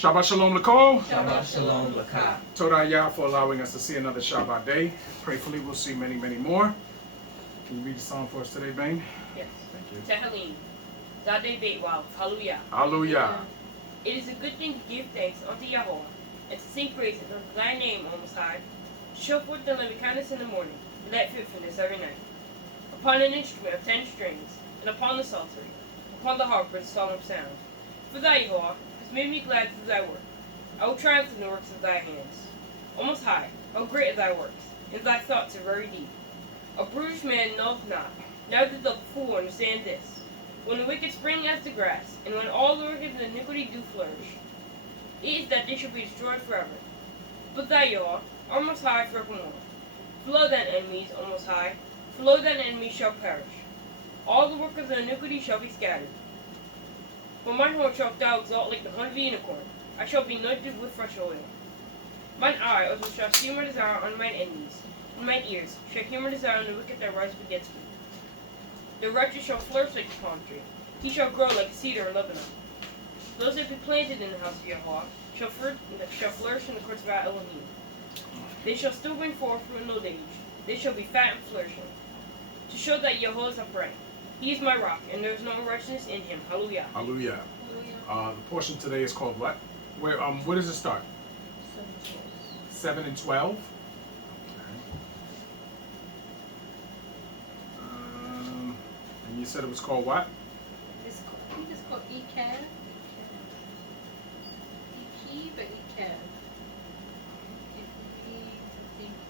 Shabbat Shalom L'Kol. Shabbat Shalom L'Kah. Todah Yah for allowing us to see another Shabbat day. Prayfully we'll see many, many more. Can you read the song for us today, Bane? Yes. Thank you. Tehillim. Zadeh Beit Wav. Hallelujah. Hallelujah. It is a good thing to give thanks unto Yahweh, and to sing praises unto thy name, O Most High, to show forth thy loving kindness in the morning, and thy faithfulness every night. Upon an instrument of 10 strings, and upon the psaltery, upon the harp with a solemn sound. For thy, Yahweh, hast made me glad through thy work. I will triumph in the works of thy hands. O Most High, how great are thy works, and thy thoughts are very deep. A bruised man knoweth not, neither doth the fool understand this. When the wicked spring as the grass, and when all the workers of iniquity do flourish, it is that they shall be destroyed forever. But thou, Yahweh, art Most High forevermore. Flow thine enemies, O Most High, flow thine enemies shall perish. All the workers of iniquity shall be scattered. For mine horn shalt thou exalt like the horn of the unicorn. I shall be anointed with fresh oil. Mine eye also shall see my desire on mine enemies, and mine ears shall hear my desire on the wicked that rise against me. The righteous shall flourish like a palm tree. He shall grow like a cedar in Lebanon. Those that be planted in the house of Yahweh shall flourish in the courts of our Elohim. They shall still bring forth fruit in old age. They shall be fat and flourishing. To show that Yahweh is upright. He is my rock, and there is no unrighteousness in him. Hallelujah. Hallelujah. The portion today is called what? Where does it start? 7 and 12. Okay. And you said it was called what? I think it's called Aqweb. Aqweb or Aqweb.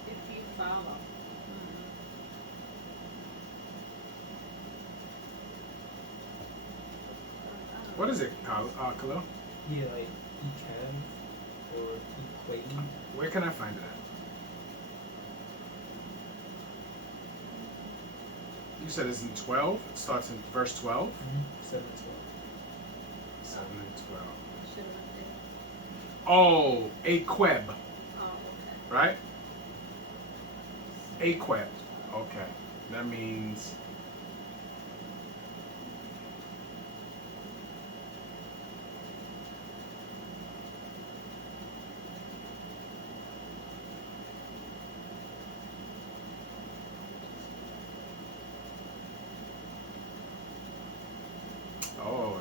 If you follow. What is it, Khalil? Yeah, like Aqweb or Aqweb. Where can I find it at? You said it's in 12. It starts in verse 12. 7 and 7 and 12. Should have looked at it. Oh, Aqweb, Oh, okay. right? Aqweb. Okay. That means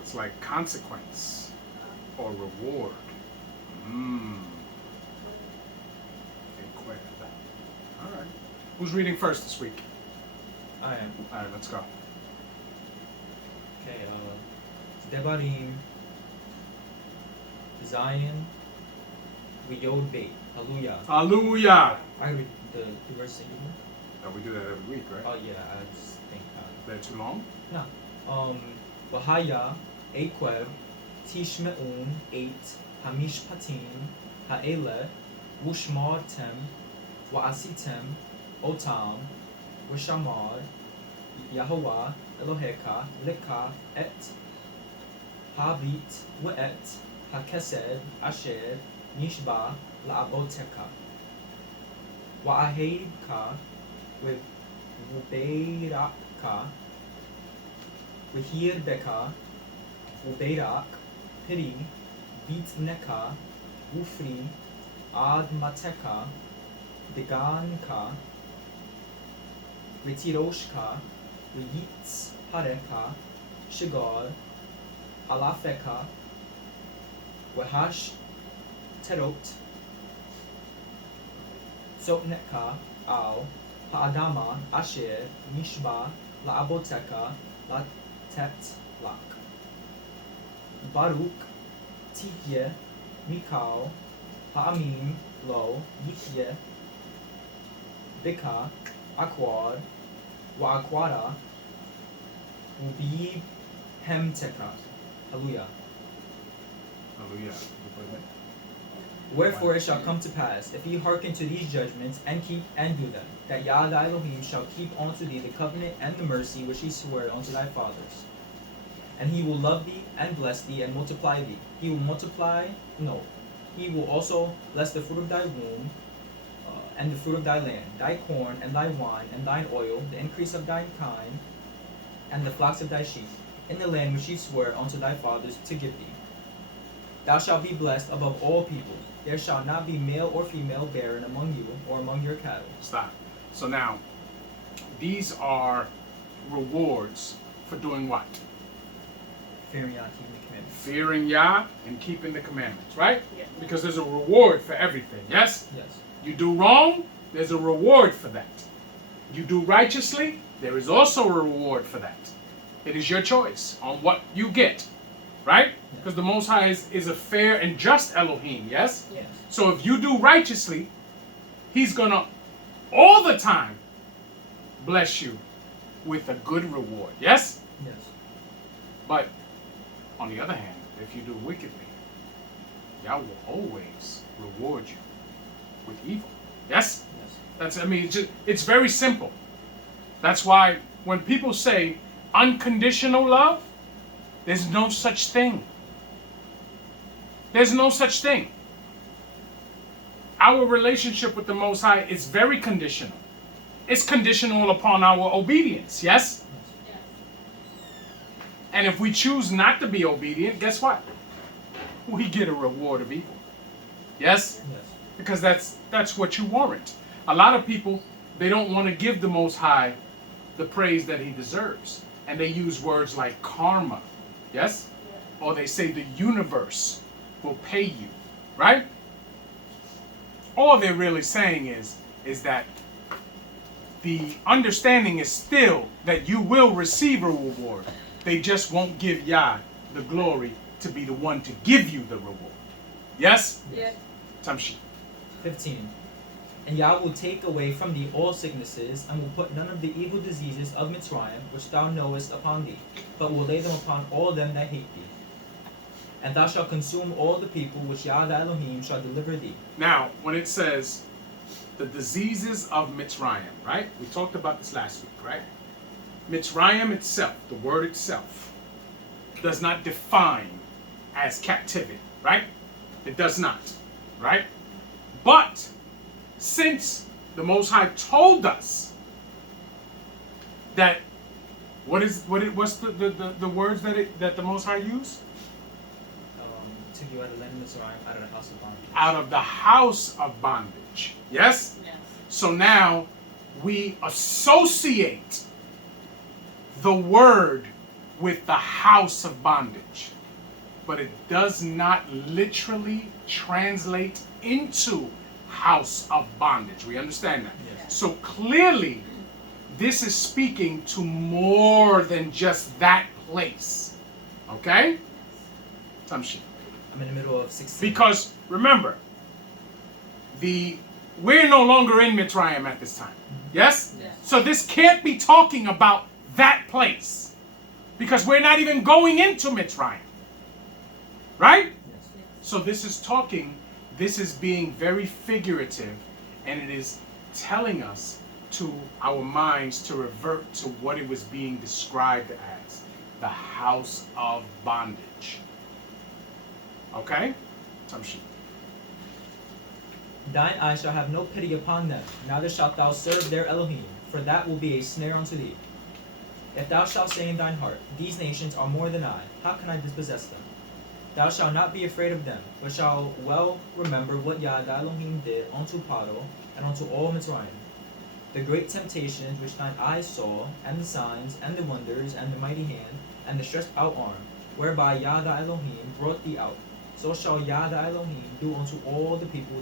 it's like consequence or reward. Aqweb. All right. Who's reading first this week? I am. All right, let's go. Okay, Debarim, Zion, Yod Beit. Hallelujah. Hallelujah. I read the verse singular. Oh, we do that every week, right? Oh yeah, I just think They're too long? no. Vahaya, Aqweb, Tishme'un, 8, Hamishpatim, Ha'ele, Wushmartem, Wa'asitem, Otam, Washamar, Yahweh, Eloheka, Leka, Et, Habit, Wa'et, Hakesed, Asher, Nishba, La'aboteka, Wa'ahedka, with Wubeiraka, Wihirbeka, Ubeirak, Piri, Bitneka, Ufri, Admateka, Deganka, Ritiroshka, Riyitz Hareka, Shigar, Alafeka, Wahash Terot, Sotneka, Al, Ha'adama, Asher, Mishba, La'aboteka, La Tetlak, Baruch, Tikye, Mikal, Ha'amim, Lo, Yikye, Bika, Akwad, Wa'akwada, Ubib, Hemteka. Hallelujah. Hallelujah. Wherefore it shall come to pass, if ye hearken to these judgments, and keep and do them, that Yah thy Elohim shall keep unto thee the covenant and the mercy which he sware unto thy fathers. And he will love thee, and bless thee, and multiply thee. He will also bless the fruit of thy womb, and the fruit of thy land, thy corn, and thy wine, and thine oil, the increase of thine kind, and the flocks of thy sheep, in the land which he sware unto thy fathers to give thee. Thou shalt be blessed above all people. There shall not be male or female barren among you or among your cattle. Stop. So now, these are rewards for doing what? Fearing Yah, keeping the commandments. Fearing Yah and keeping the commandments, right? Yeah. Because there's a reward for everything, yes? Yes. You do wrong, there's a reward for that. You do righteously, there is also a reward for that. It is your choice on what you get, right? Because the Most High is a fair and just Elohim, yes? Yes. So if you do righteously, He's going to all the time bless you with a good reward, yes? Yes. But on the other hand, if you do wickedly, Yah will always reward you with evil, yes? Yes. It's very simple. That's why when people say unconditional love, there's no such thing. There's no such thing. Our relationship with the Most High is very conditional. It's conditional upon our obedience, yes? Yes. And if we choose not to be obedient, guess what? We get a reward of evil. Yes? Yes. Because that's what you warrant. A lot of people, they don't want to give the Most High the praise that He deserves. And they use words like karma. Yes? Or they say the universe will pay you. Right? All they're really saying is that the understanding is still that you will receive a reward. They just won't give Yah the glory to be the one to give you the reward. Yes? Yes. Tamshi. 15. And Yah will take away from thee all sicknesses, and will put none of the evil diseases of Mitzrayim, which thou knowest, upon thee, but will lay them upon all them that hate thee. And thou shalt consume all the people which Yah thy Elohim shall deliver thee. Now, when it says the diseases of Mitzrayim, right? We talked about this last week, right? Mitzrayim itself, the word itself, does not define as captivity, right? It does not, right? But since the Most High told us that, what's the words that the Most High used? Took you out of the land of Mitzrayim, out of the house of bondage. Out of the house of bondage. Yes? Yes. So now we associate the word with the house of bondage. But it does not literally translate into house of bondage. We understand that? Yes. So clearly, this is speaking to more than just that place. Okay? Tamshi. I'm in the middle of 16. Because remember, we're no longer in Mitzrayim at this time. Yes? Yes. So this can't be talking about that place. Because we're not even going into Mitzrayim. Right? Yes. So this is being very figurative, and it is telling us to our minds to revert to what it was being described as, the house of bondage. Okay? Tamshi. Thine eye shall have no pity upon them, neither shalt thou serve their Elohim, for that will be a snare unto thee. If thou shalt say in thine heart, These nations are more than I, how can I dispossess them? Thou shalt not be afraid of them, but shalt well remember what Yah thy Elohim did unto Paro and unto all Mitzrayim. The great temptations which thine eyes saw, and the signs, and the wonders, and the mighty hand, and the stretched out arm, whereby Yah thy Elohim brought thee out. So shall Yah thy Elohim do unto all the people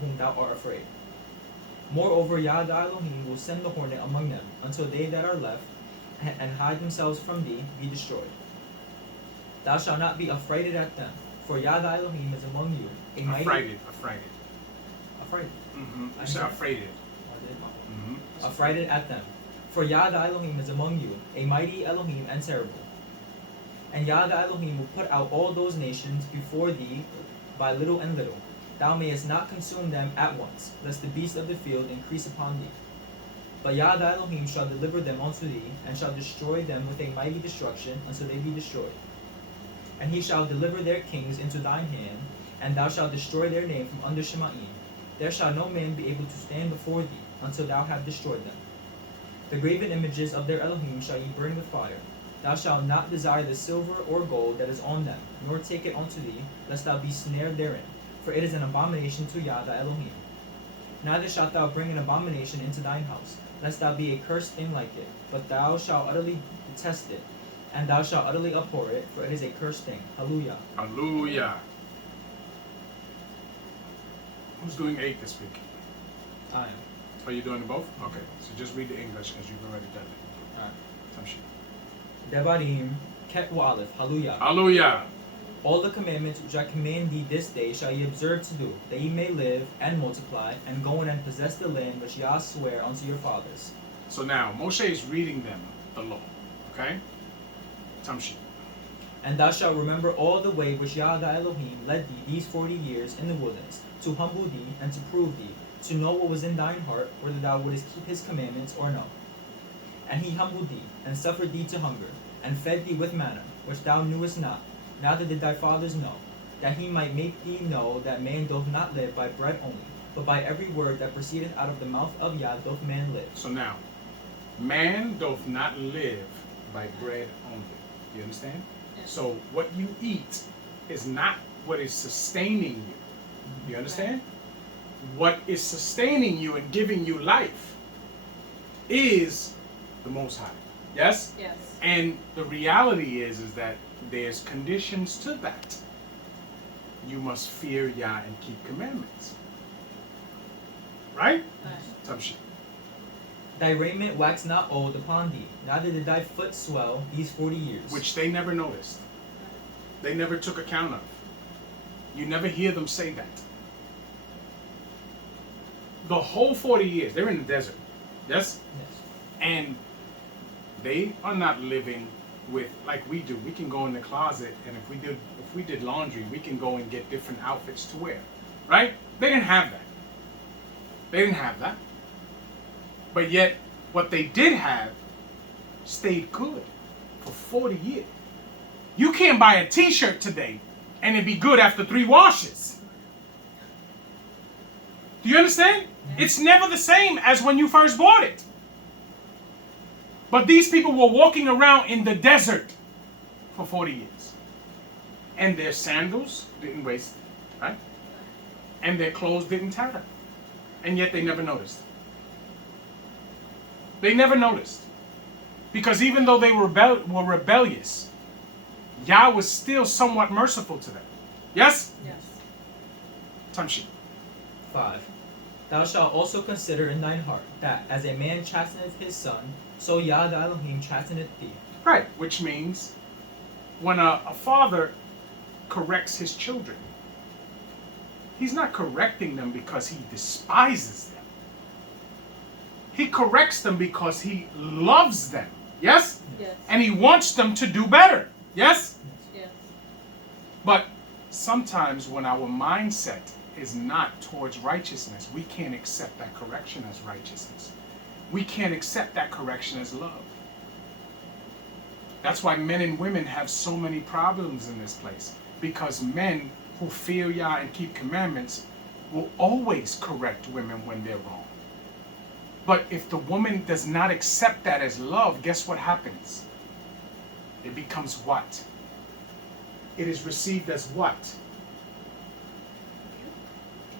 whom thou art afraid. Moreover, Yah thy Elohim will send the hornet among them, until they that are left, and hide themselves from thee, be destroyed. Thou shalt not be affrighted at them, for Yah thy Elohim is among you, a mighty... Affrighted. Affrighted. Mm-hmm. You said affrighted. Mm-hmm. Affrighted at them. For Yah thy Elohim is among you, a mighty Elohim and terrible. And Yah thy Elohim will put out all those nations before thee by little and little. Thou mayest not consume them at once, lest the beasts of the field increase upon thee. But Yah thy Elohim shall deliver them unto thee, and shall destroy them with a mighty destruction, until they be destroyed. And he shall deliver their kings into thine hand, and thou shalt destroy their name from under Shemaim. There shall no man be able to stand before thee, until thou have destroyed them. The graven images of their Elohim shall ye burn with fire. Thou shalt not desire the silver or gold that is on them, nor take it unto thee, lest thou be snared therein, for it is an abomination to Yah thy Elohim. Neither shalt thou bring an abomination into thine house, lest thou be a cursed thing like it, but thou shalt utterly detest it, and thou shalt utterly abhor it, for it is a cursed thing. Hallelujah. Hallelujah. Who's doing 8 this week? I am. Are you doing both? Okay, so just read the English because you've already done it. Alright. Tamshik. Debarim, Ket Aleph. Hallelujah. Hallelujah. All the commandments which I command thee this day shall ye observe to do, that ye may live and multiply, and go in and possess the land which Yah sware unto your fathers. So now, Moshe is reading them the law. Okay? Tamshik. And thou shalt remember all the way which Yah thy Elohim led thee these 40 years in the wilderness, to humble thee and to prove thee, to know what was in thine heart, whether thou wouldest keep his commandments or no. And he humbled thee, and suffered thee to hunger, and fed thee with manna, which thou knewest not, neither did thy fathers know, that he might make thee know that man doth not live by bread only, but by every word that proceedeth out of the mouth of Yah doth man live. So now, man doth not live by bread only. You understand? Yes. So what you eat is not what is sustaining you. You understand? What is sustaining you and giving you life is the Most High. Yes? Yes. And the reality is that there's conditions to that. You must fear Yah and keep commandments. Right? Right. Some shit. Thy raiment waxed not old upon thee, neither did thy foot swell these 40 years. Which they never noticed. They never took account of. You never hear them say that. The whole 40 years, they're in the desert. Yes? Yes. And they are not living with like we do. We can go in the closet, and if we did laundry, we can go and get different outfits to wear. Right? They didn't have that. They didn't have that. But yet, what they did have stayed good for 40 years. You can't buy a t-shirt today and it be good after 3 washes. Do you understand? It's never the same as when you first bought it. But these people were walking around in the desert for 40 years. And their sandals didn't waste, right? And their clothes didn't tatter. And yet they never noticed. They never noticed. Because even though they were rebellious, Yah was still somewhat merciful to them. Yes? Yes. Tamshi. 5. Thou shalt also consider in thine heart, that as a man chasteneth his son, so Yah the Elohim chasteneth thee. Right, which means when a father corrects his children, he's not correcting them because he despises them. He corrects them because he loves them. Yes? Yes. And he wants them to do better. Yes? Yes. But sometimes when our mindset is not towards righteousness, we can't accept that correction as righteousness. We can't accept that correction as love. That's why men and women have so many problems in this place. Because men who fear Yah and keep commandments will always correct women when they're wrong. But if the woman does not accept that as love, guess what happens? It becomes what? It is received as what?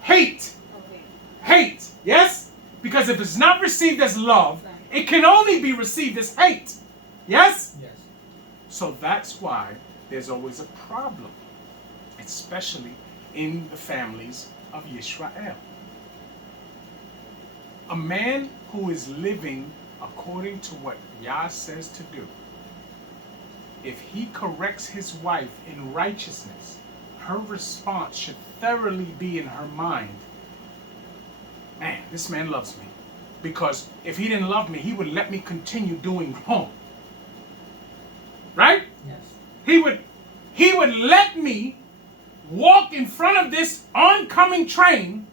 Hate. Okay. Hate. Yes? Because if it's not received as love, it can only be received as hate. Yes? Yes. So that's why there's always a problem, especially in the families of Yisrael. A man who is living according to what Yah says to do, if he corrects his wife in righteousness, her response should thoroughly be in her mind, man, this man loves me. Because if he didn't love me, he would let me continue doing wrong. Right? Yes. He would let me walk in front of this oncoming train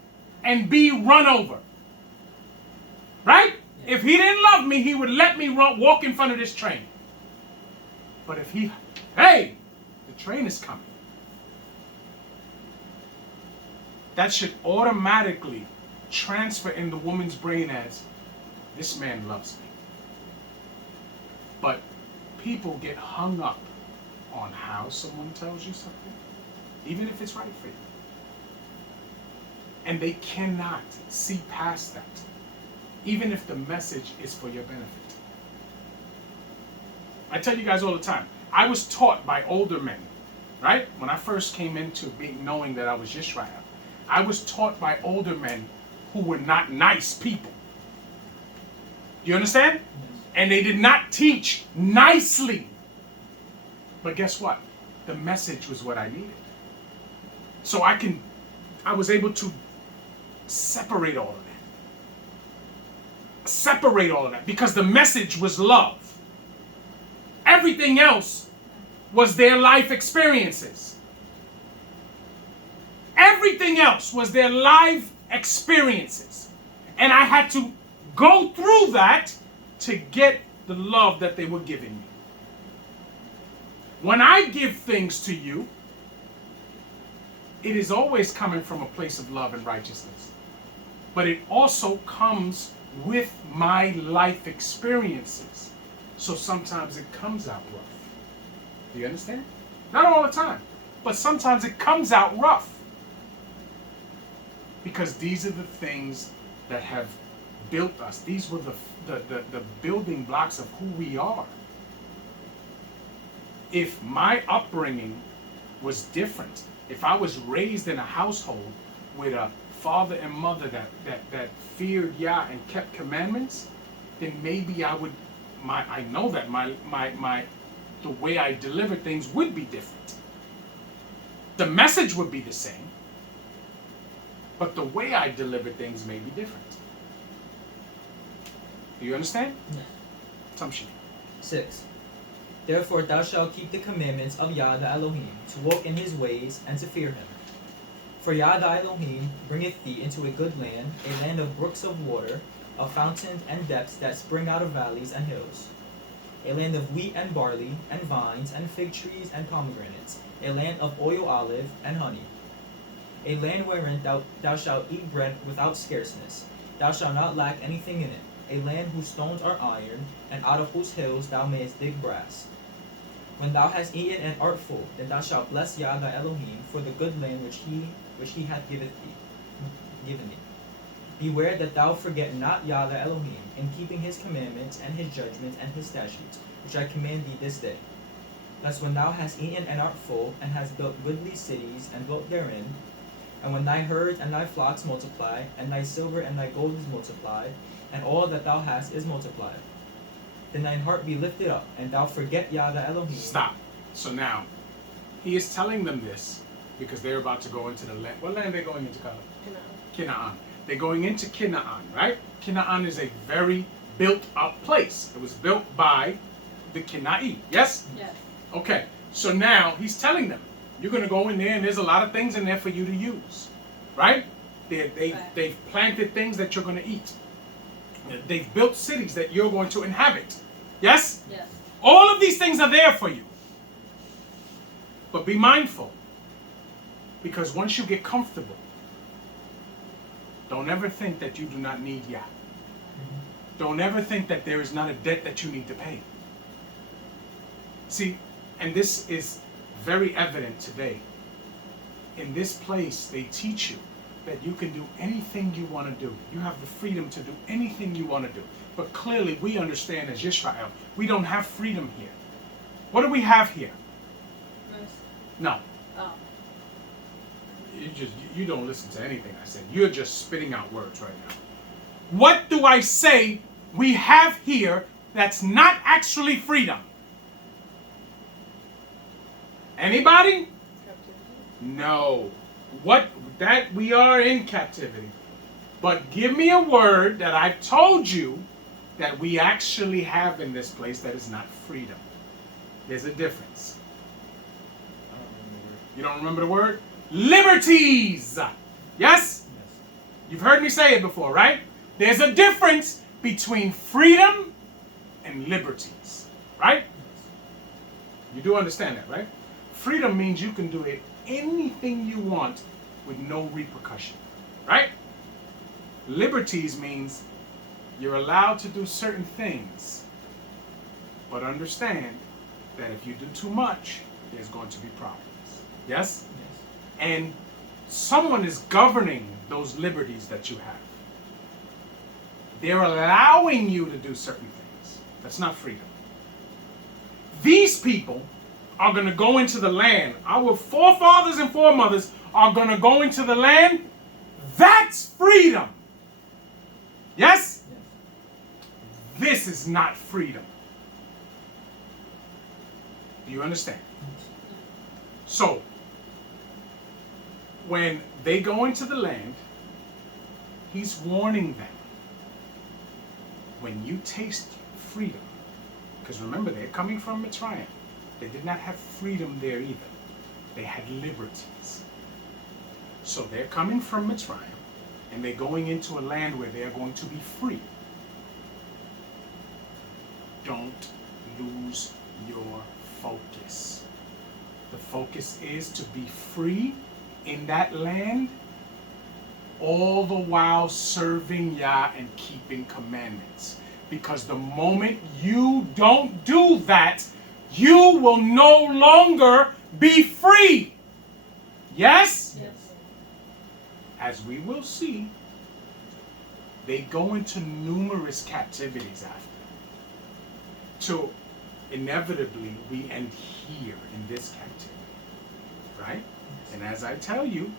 and be run over. Right? Yeah. If he didn't love me, he would let me walk in front of this train. But if hey, the train is coming. That should automatically transfer in the woman's brain as, this man loves me. But People get hung up on how someone tells you something, even if it's right for you. And they cannot see past that, even if the message is for your benefit. I tell you guys all the time, I was taught by older men, right? When I first came into knowing that I was Yisrael, I was taught by older men who were not nice people. Do you understand? And they did not teach nicely. But guess what? The message was what I needed. So I was able to separate all of that. Separate all of that because the message was love. Everything else was their life experiences. Everything else was their life experiences. And I had to go through that to get the love that they were giving me. When I give things to you, it is always coming from a place of love and righteousness. But it also comes with my life experiences. So sometimes it comes out rough. Do you understand? Not all the time, but sometimes it comes out rough. Because these are the things that have built us. These were the building blocks of who we are. If my upbringing was different, if I was raised in a household with a father and mother that feared Yah and kept commandments, then maybe I know that the way I deliver things would be different. The message would be the same, but the way I deliver things may be different. Do you understand? Yes. Tamshi. 6. Therefore thou shalt keep the commandments of Yah the Elohim, to walk in his ways, and to fear him. For Yah the Elohim bringeth thee into a good land, a land of brooks of water, of fountains and depths that spring out of valleys and hills. A land of wheat and barley, and vines, and fig trees, and pomegranates, a land of oil olive and honey. A land wherein thou shalt eat bread without scarceness, thou shalt not lack anything in it. A land whose stones are iron, and out of whose hills thou mayest dig brass. When thou hast eaten and art full, then thou shalt bless Yah thy Elohim for the good land which he hath given thee. Beware that thou forget not Yah thy Elohim, in keeping his commandments and his judgments and his statutes, which I command thee this day. Thus when thou hast eaten and art full, and hast built goodly cities, and dwelt therein, and when thy herds and thy flocks multiply, and thy silver and thy gold is multiplied, and all that thou hast is multiplied, then thine heart be lifted up, and thou forget Yah the Elohim. Stop. So now, he is telling them this because they're about to go into the land. What land are they going into, Kala? Canaan. They're going into Canaan, right? Canaan is a very built-up place. It was built by the Kenai. Yes? Yes. Okay. So now he's telling them, you're going to go in there, and there's a lot of things in there for you to use, right? They've planted things that you're going to eat. They've built cities that you're going to inhabit. Yes? Yes. All of these things are there for you. But be mindful. Because once you get comfortable, don't ever think that you do not need Yah. Don't ever think that there is not a debt that you need to pay. See, and this is very evident today. In this place, they teach you that you can do anything you want to do. You have the freedom to do anything you want to do. But clearly, we understand as Yisrael, we don't have freedom here. What do we have here? Mercy. No. Oh. You don't listen to anything I said. You're just spitting out words right now. What do I say we have here that's not actually freedom? Anybody? No. That we are in captivity. But give me a word that I've told you that we actually have in this place that is not freedom. There's a difference. You don't remember the word? Liberties! Yes? You've heard me say it before, right? There's a difference between freedom and liberties, right? You do understand that, right? Freedom means you can do anything you want with no repercussion, right? Liberties means you're allowed to do certain things, but understand that if you do too much, there's going to be problems. Yes? Yes. And someone is governing those liberties that you have. They're allowing you to do certain things. That's not freedom. These people are going to go into the land. Our forefathers and foremothers are going to go into the land. That's freedom. Yes? Yes. This is not freedom. Do you understand? So, when they go into the land, he's warning them. When you taste freedom, because remember, they're coming from Mitzrayim. They did not have freedom there either. They had liberties. So they're coming from Mitzrayim, and they're going into a land where they're going to be free. Don't lose your focus. The focus is to be free in that land, all the while serving Yah and keeping commandments. Because the moment you don't do that, you will no longer be free. Yes? Yes. As we will see, they go into numerous captivities after. So inevitably we end here in this captivity. Right? And as I tell you,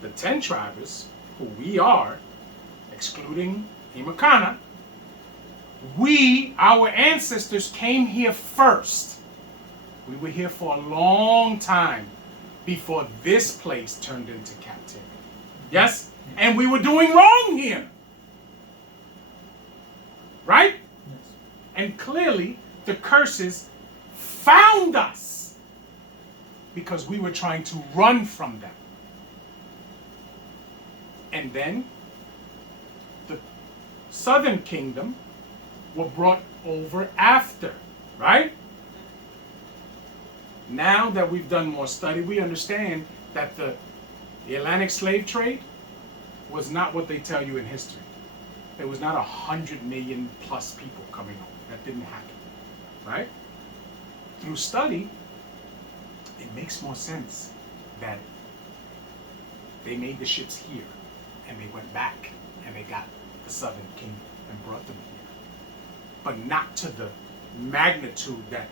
the 10 tribes, who we are, excluding Imakana, our ancestors came here first. We were here for a long time before this place turned into captivity. Yes? And we were doing wrong here. Right? Yes. And clearly, the curses found us because we were trying to run from them. And then the southern kingdom were brought over after, right? Now that we've done more study, we understand that the Atlantic slave trade was not what they tell you in history. There was not 100 million plus people coming over. That didn't happen, right? Through study, it makes more sense that they made the ships here and they went back and they got the southern kingdom and brought them here. But not to the magnitude that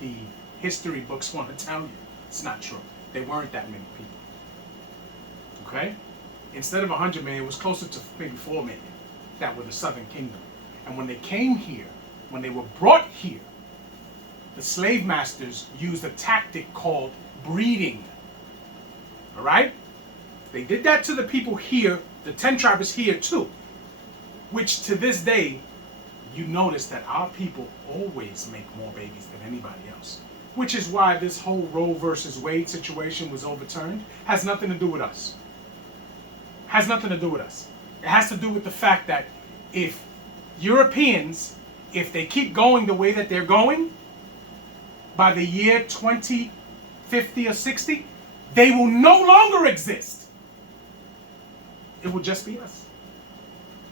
the history books want to tell you. It's not true. There weren't that many people. Okay? Instead of 100 million, it was closer to maybe 4 million that were the southern kingdom. And when they came here, when they were brought here, the slave masters used a tactic called breeding. All right? They did that to the people here, the 10 tribes here too, which to this day, you notice that our people always make more babies than anybody else. Which is why this whole Roe versus Wade situation was overturned. Has nothing to do with us. Has nothing to do with us. It has to do with the fact that if Europeans, if they keep going the way that they're going, by the year 2050 or 60, they will no longer exist. It would just be us.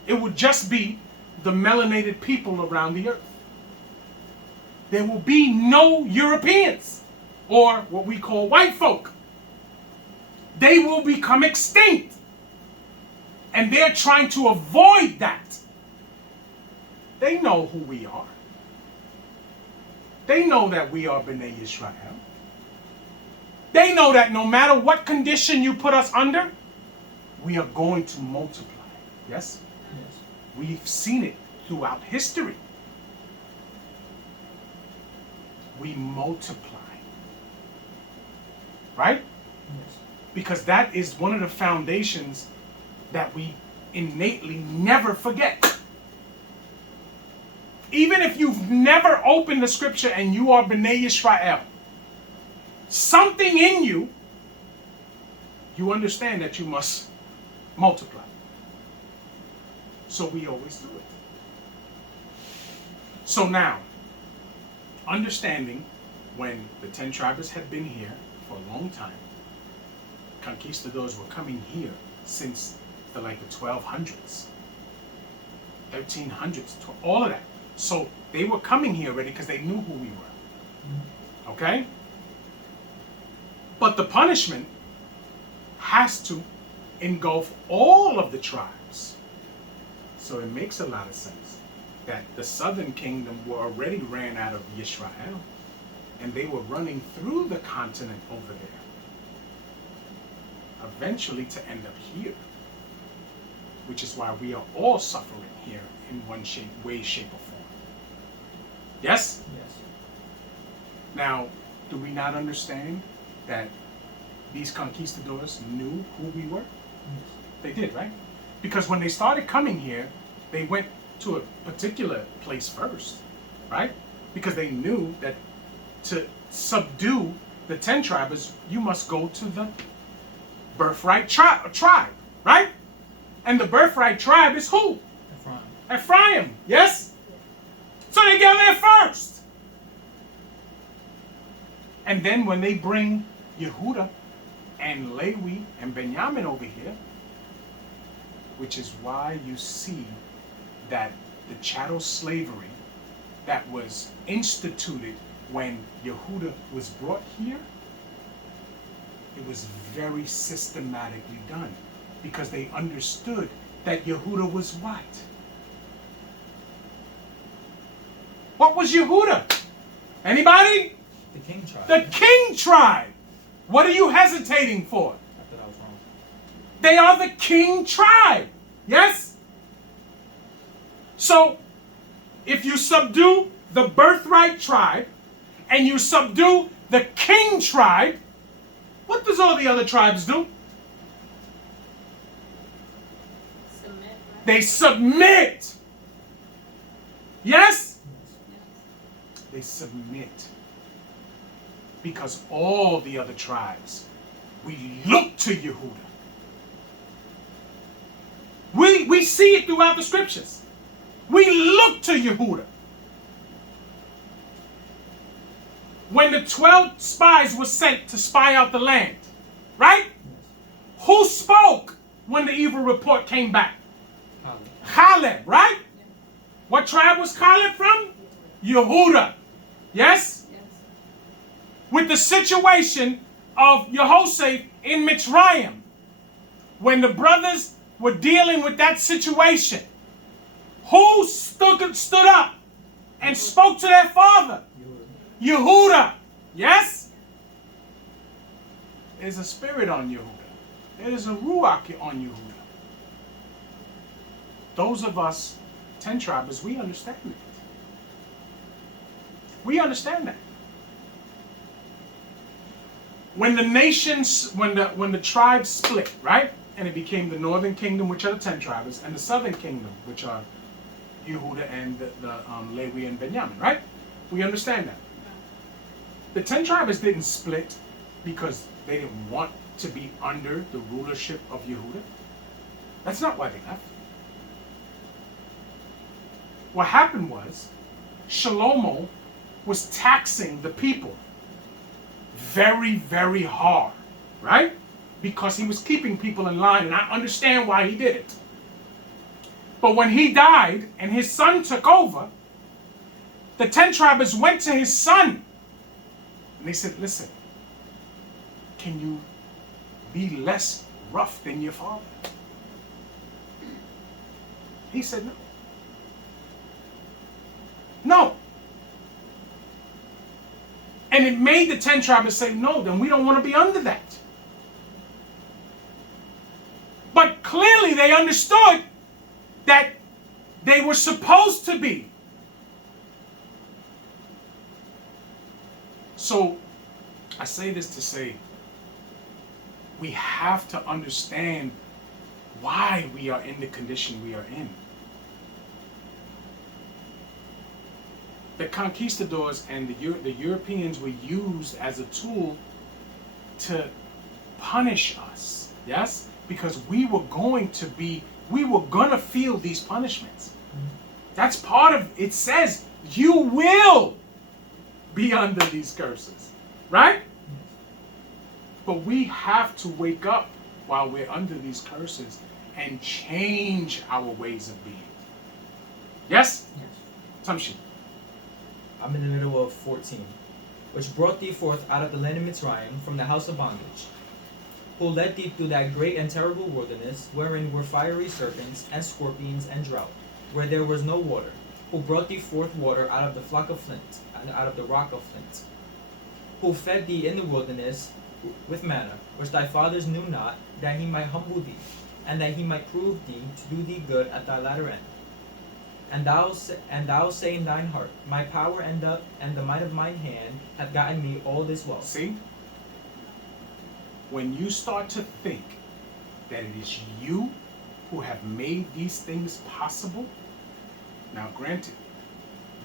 It would just be the melanated people around the earth. There will be no Europeans, or what we call white folk. They will become extinct. And they're trying to avoid that. They know who we are. They know that we are B'nai Yisrael. They know that no matter what condition you put us under, we are going to multiply. Yes? Yes. We've seen it throughout history. We multiply. Right? Yes. Because that is one of the foundations that we innately never forget. Even if you've never opened the scripture and you are B'nai Yisrael, something in you, you understand that you must multiply. So we always do it. So now, understanding when the 10 tribes had been here for a long time, conquistadors were coming here since the 1200s, 1300s, all of that. So they were coming here already because they knew who we were. Okay? But the punishment has to engulf all of the tribes. So it makes a lot of sense that the southern kingdom were already ran out of Yisrael, and they were running through the continent over there, eventually to end up here, which is why we are all suffering here in one way, shape, or form. Yes? Yes. Now, do we not understand that these conquistadors knew who we were? They did, right? Because when they started coming here, they went to a particular place first, right? Because they knew that to subdue the 10 tribes, you must go to the birthright tribe, right? And the birthright tribe is who? Ephraim. Ephraim, yes? So they go there first. And then when they bring Yehuda and Lewi and Benjamin over here, which is why you see that the chattel slavery that was instituted when Yehuda was brought here, it was very systematically done because they understood that Yehuda was what? What was Yehuda? Anybody? The king tribe. The king tribe. What are you hesitating for? I thought I was wrong. They are the king tribe. Yes? So, if you subdue the birthright tribe and you subdue the king tribe, what does all the other tribes do? Submit, right? They submit. Yes? Yes. They submit. Because all the other tribes, we look to Yehuda. We see it throughout the scriptures. We look to Yehuda. When the 12 spies were sent to spy out the land, right? Yes. Who spoke when the evil report came back? Caleb, right? Yeah. What tribe was Caleb from? Yehuda. Yes? Yes. With the situation of Yehoshaphat in Mitzrayim, when the brothers were dealing with that situation, who stood up and spoke to their father? Yehuda. Yes? There's a spirit on Yehuda. There is a ruach on Yehuda. Those of us, 10 tribes, we understand it. We understand that. When the nations, when the tribes split, right? And it became the northern kingdom, which are the 10 tribes, and the southern kingdom, which are Yehuda and the Lewi and Benjamin, right? We understand that. The 10 tribes didn't split because they didn't want to be under the rulership of Yehuda. That's not why they left. What happened was, Shlomo was taxing the people very, very hard, right? Because he was keeping people in line, and I understand why he did it. But when he died and his son took over, the 10 tribes went to his son and they said, listen, can you be less rough than your father? He said no. No. And it made the 10 tribes say, no, then we don't want to be under that. But clearly they understood that they were supposed to be. So I say this to say, we have to understand why we are in the condition we are in. The conquistadors and the Europeans were used as a tool to punish us, yes? Because we were going to feel these punishments. That's part of it. Says you will be under these curses, right? But we have to wake up while we're under these curses and change our ways of being. Yes? Yes. Tamshi. I'm in the middle of 14. Which brought thee forth out of the land of Mitzrayim from the house of bondage, who led thee through that great and terrible wilderness, wherein were fiery serpents and scorpions and drought, where there was no water, who brought thee forth water out of the flock of flint, and out of the rock of flint, who fed thee in the wilderness with manna, which thy fathers knew not, that he might humble thee, and that he might prove thee to do thee good at thy latter end. And thou say in thine heart, my power and the might of mine hand have gotten me all this wealth. See? When you start to think that it is you who have made these things possible, now granted,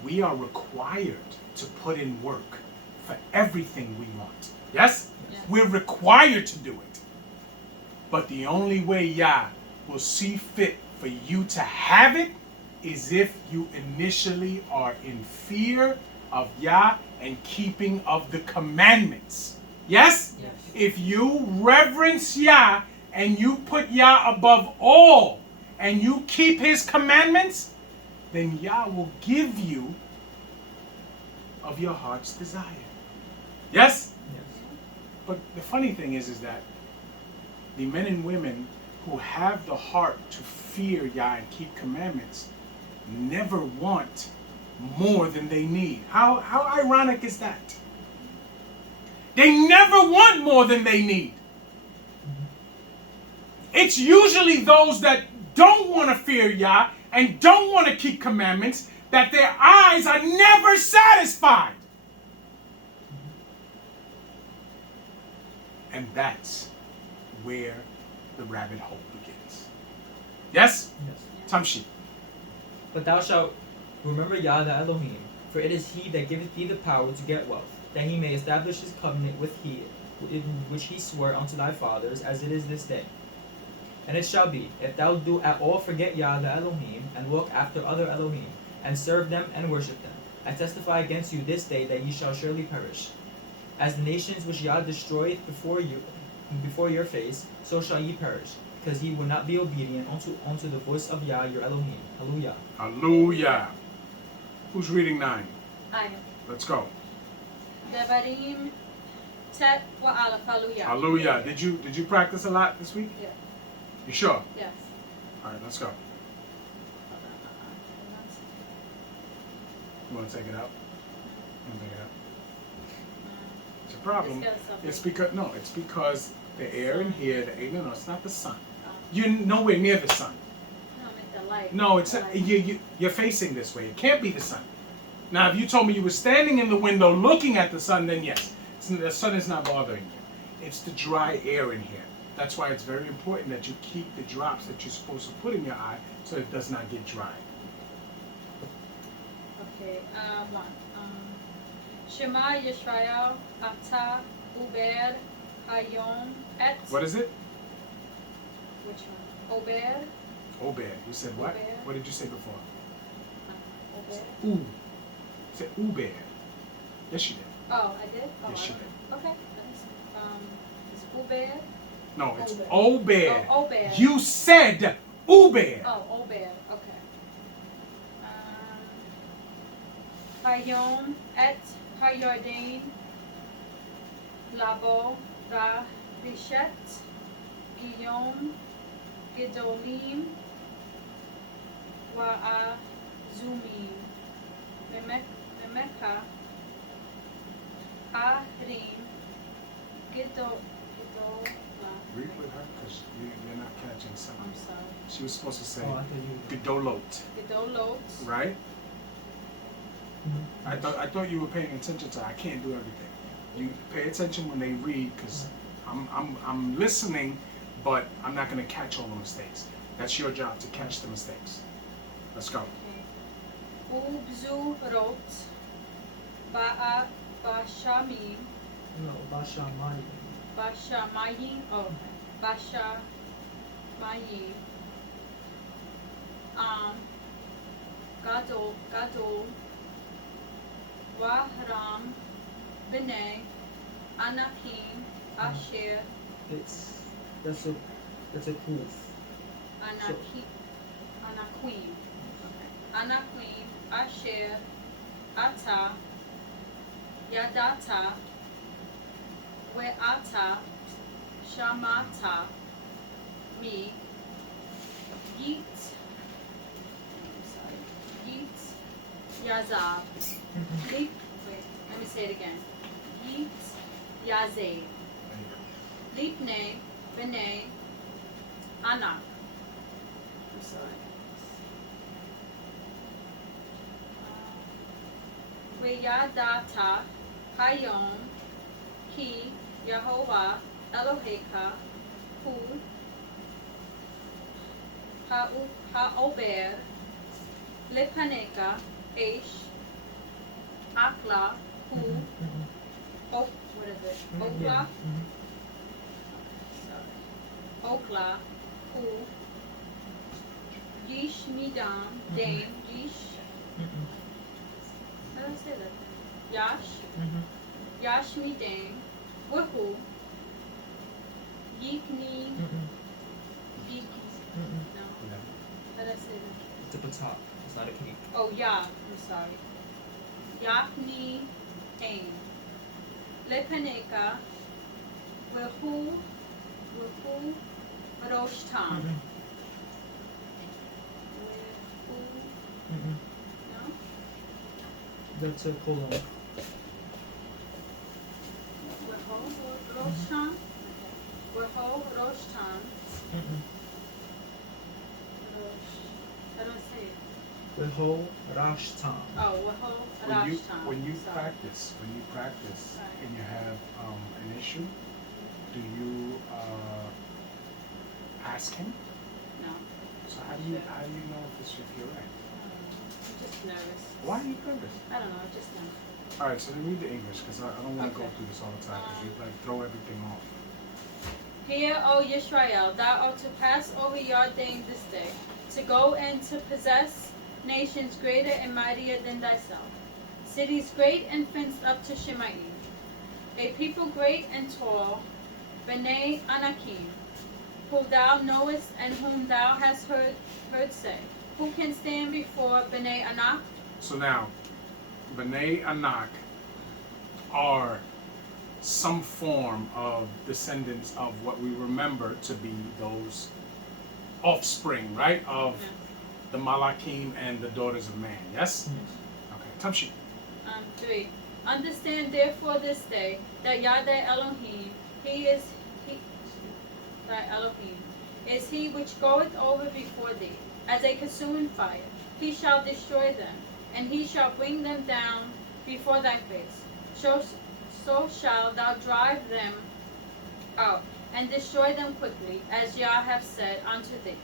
we are required to put in work for everything we want. Yes? Yes. We're required to do it. But the only way Yah will see fit for you to have it is if you initially are in fear of Yah and keeping of the commandments. Yes? Yes. If you reverence Yah and you put Yah above all and you keep his commandments, then Yah will give you of your heart's desire. Yes? Yes. But the funny thing is that the men and women who have the heart to fear Yah and keep commandments never want more than they need. How ironic is that? They never want more than they need. It's usually those that don't want to fear Yah and don't want to keep commandments that their eyes are never satisfied. And that's where the rabbit hole begins. Yes? Yes. Tamshi. But thou shalt remember Yah the Elohim, for it is he that giveth thee the power to get wealth, that he may establish his covenant with he, which he swore unto thy fathers, as it is this day. And it shall be, if thou do at all forget Yah the Elohim, and walk after other Elohim, and serve them and worship them, I testify against you this day that ye shall surely perish. As the nations which Yah destroyeth before your face, so shall ye perish, because ye will not be obedient unto the voice of Yah your Elohim. Hallelujah. Hallelujah. Who's reading 9? I am. Let's go. Debarim Tet wa Aleph. Hallelujah. Hallelujah. Did you practice a lot this week? Yeah. You sure? Yes. All right, let's go. You want to take it out? You want to take it out? It's a problem. It's because the air in here, no, it's not the sun. You're nowhere near the sun. The light. No, it's The light. you're facing this way. It can't be the sun. Now, if you told me you were standing in the window looking at the sun, then yes, the sun is not bothering you. It's the dry air in here. That's why it's very important that you keep the drops that you're supposed to put in your eye so it does not get dry. Okay. One. Shema Yisrael Ata Uber Hayom Et. What is it? Which one? Ober. Obed. You said what? Obed. What did you say before? Ober. Ooh. You said Ubed. Yes, you did. Oh, I did. Oh, Yes, I you don't know. Okay. It's Uber. No, it's Obed. Obed. Oh, Obed. You said Ubed. Oh, Obed. Okay. Hayom et Hayardain Labo Ra Rishet Giyom Gedolim Wa'azumim Memeka Ahrim Gedol Read with her because you're not catching something. I'm sorry. She was supposed to say Oh, I thought you Gedolot, Gedolot. right? Mhm. I thought you were paying attention to. I can't do everything. You pay attention when they read because I'm listening, but I'm not going to catch all the mistakes. That's your job to catch the mistakes. Let's go. Ubzu Rot Ba'a Bashamim No, Bashamai. Bashamayim. Oh, Bashamayim. Gadol Wahram B'nai Anakim Asher That's a proof. Anakim Anakim. Anakim, Asher, Ata, Yadata, Weata, Shamata, Mi, Yeet, Yeet, Yazab, Leap, wait, let me say it again. Yeet, Yazab, Lipne, Bene, Anak. I'm sorry. Weyadata, Hayom, Ki, Yehovah, Eloheka, Hu, Ha'ober, Lepaneka, Aish, Akla, Hu, what is it? Okla, Okla, Hu, Yish Midam, Dame, Yish. How do I say that? Yash Midam, Wahu, Yikni, Yik. No. How do I say that? It's up top. It's not a cake. Oh, I'm sorry. Yakni Ain. Lepaneka, Wahu, Roshtan. No? That's a colon. Roshtan. Roshtan. How do I say it? Weho Rashtam. Oh, Rashtan. When you Sorry. practice Right. and you have an issue, do you ask him? No. So how do you know if it's correct? I'm just nervous. Why are you nervous? I don't know, I'm just nervous. All right, so then read the English because I don't want to go Okay. through this all the time because you like throw everything off. Hear, O Yisrael, thou art to pass over Yarden this day, to go and to possess nations greater and mightier than thyself, cities great and fenced up to Shemaim, a people great and tall, B'nai Anakim, who thou knowest and whom thou hast heard say, who can stand before B'nai Anak? So now, B'nai Anak are some form of descendants of what we remember to be those offspring, right, of the Malakim and the daughters of man. Yes? Okay. Tamshi. 3. Understand therefore this day that Yah thy Elohim, thy Elohim, is he which goeth over before thee, as a consuming fire. He shall destroy them, and he shall bring them down before thy face. So shalt thou drive them out, and destroy them quickly, as Yah hath said unto thee.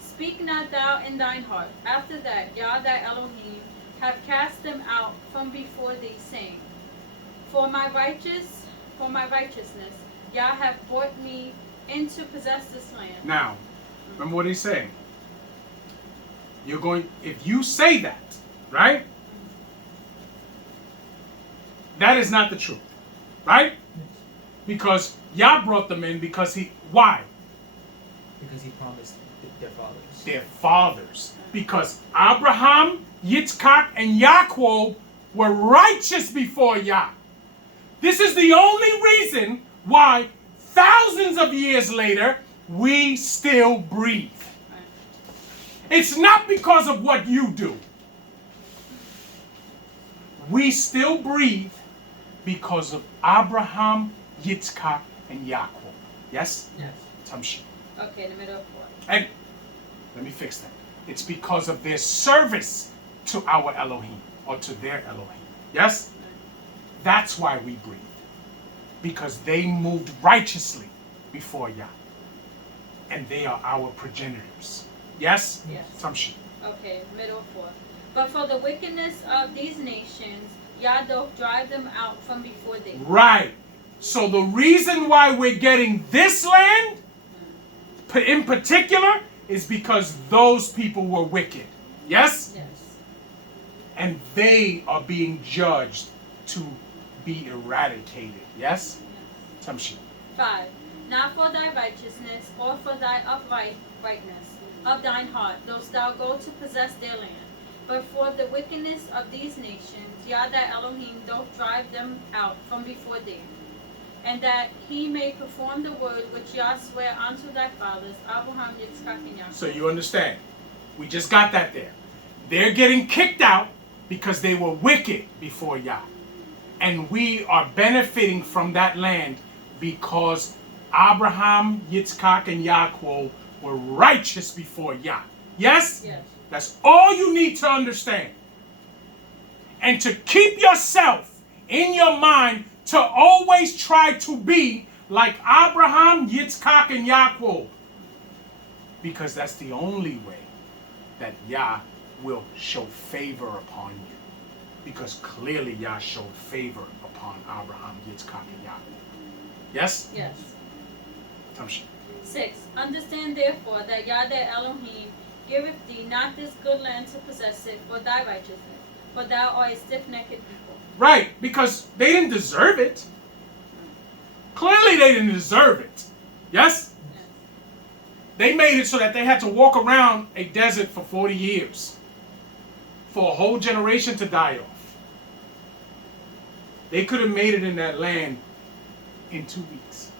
Speak not thou in thine heart. After that, Yah thy Elohim hath cast them out from before thee, saying, For my righteousness, Yah hath brought me in to possess this land. Now, remember what he's saying. You're going, if you say that, right? That is not the truth, right? Because Yah brought them in because why? Because he promised their fathers. Their fathers. Because Abraham, Yitzchak, and Aqweb were righteous before Yah. This is the only reason why thousands of years later we still breathe. It's not because of what you do. We still breathe because of Abraham, Yitzchak, and Aqweb. Yes? Yes. Tamshi. Okay, the middle of 4. And let me fix that. It's because of their service to our Elohim or to their Elohim. Yes? That's why we breathe. Because they moved righteously before Yah. And they are our progenitors. Yes? Yes. Tamshi. Okay, middle of 4. But for the wickedness of these nations, Yah doth drive them out from before thee. Right. So the reason why we're getting this land, in particular, is because those people were wicked. Yes? Yes. And they are being judged to be eradicated. Yes? Tamshi. 5. Not for thy righteousness or for thy uprightness of thine heart dost thou go to possess their land, But for the wickedness of these nations, Yah thy Elohim doth drive them out from before thee, and that he may perform the word which Yah sware unto thy fathers, Abraham, Yitzchak, and Jacob. So you understand. We just got that there. They're getting kicked out because they were wicked before Yah. And we are benefiting from that land because Abraham, Yitzchak, and Yaakov were righteous before Yah. Yes? Yes. That's all you need to understand. And to keep yourself in your mind to always try to be like Abraham, Yitzchak, and Yaakov. Because that's the only way that Yah will show favor upon you. Because clearly Yah showed favor upon Abraham, Yitzchak, and Yaakov. Yes? Yes. Tamshi. 6. Understand therefore that Yah thy Elohim giveth thee not this good land to possess it for thy righteousness, for thou art a stiff-necked people. Right, because they didn't deserve it. Clearly they didn't deserve it. Yes? Yes. They made it so that they had to walk around a desert for 40 years. For a whole generation to die off. They could have made it in that land in 2 weeks.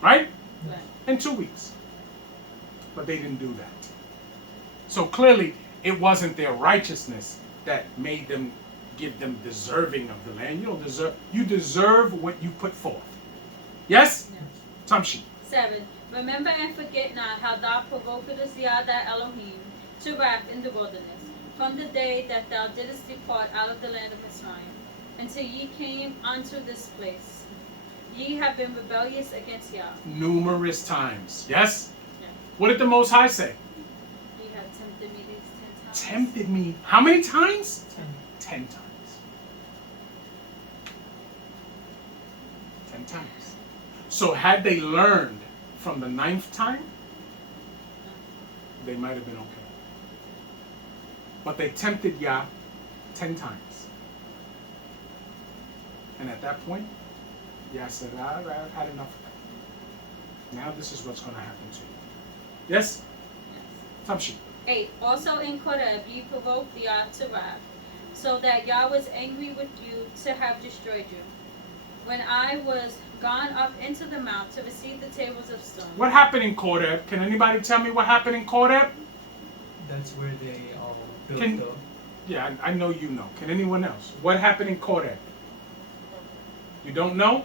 Right? Right. In 2 weeks. But they didn't do that. So clearly it wasn't their righteousness that made them give them deserving of the land. You don't deserve, you deserve what you put forth. Yes? Yes. Tamshi. 7. Remember and forget not how thou provokest Yah thy Elohim to wrath in the wilderness, from the day that thou didst depart out of the land of Mizraim, until ye came unto this place. Ye have been rebellious against Yah. Numerous times. Yes? Yeah. What did the Most High say? Ye have tempted me these 10 times. Tempted me. How many times? 10 times. 10 times. So had they learned from the 9th time, they might have been okay. But they tempted Yah 10 times. And at that point, Yah said, I've had enough of that. Now this is what's going to happen to you. Yes? Yes. Tamshi. 8. Also in Koreb ye provoked Yah to wrath, so that Yah was angry with you to have destroyed you. When I was gone up into the mount to receive the tables of stone. What happened in Koreb? Can anybody tell me what happened in Koreb? That's where they all built Can- the. Yeah, I know you know. Can anyone else? What happened in Koreb? You don't know?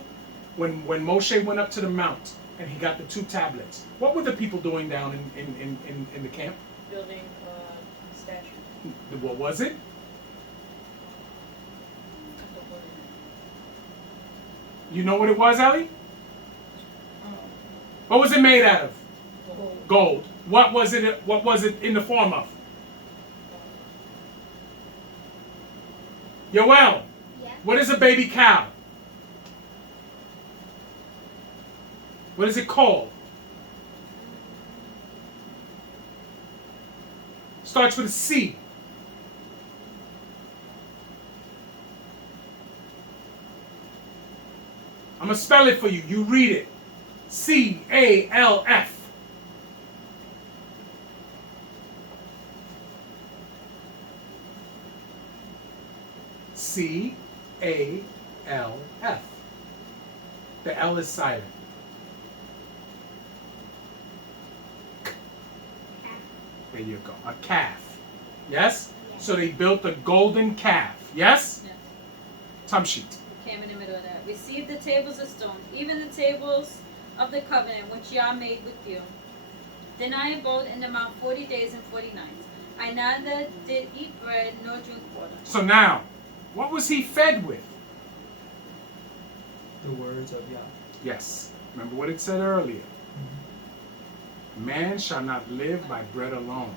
When Moshe went up to the mount and he got the 2 tablets, what were the people doing down in the camp? Building a statue. What was it? You know what it was, Ali? What was it made out of? Gold. What was it in the form of? Yoel, Yeah. what is a baby cow? What is it called? Starts with a C. I'm going to spell it for you. You read it. C-A-L-F. C-A-L-F. The L is silent. There you go. A calf. Yes? So they built a golden calf. Yes? Yes. Tamshit. Came in the middle of that. Receive the tables of stone, even the tables of the covenant which Yah made with you. Then I abode in the mount 40 days and 40 nights. I neither did eat bread nor drink water. So now, what was he fed with? The words of Yah. Yes. Remember what it said earlier. Man shall not live by bread alone,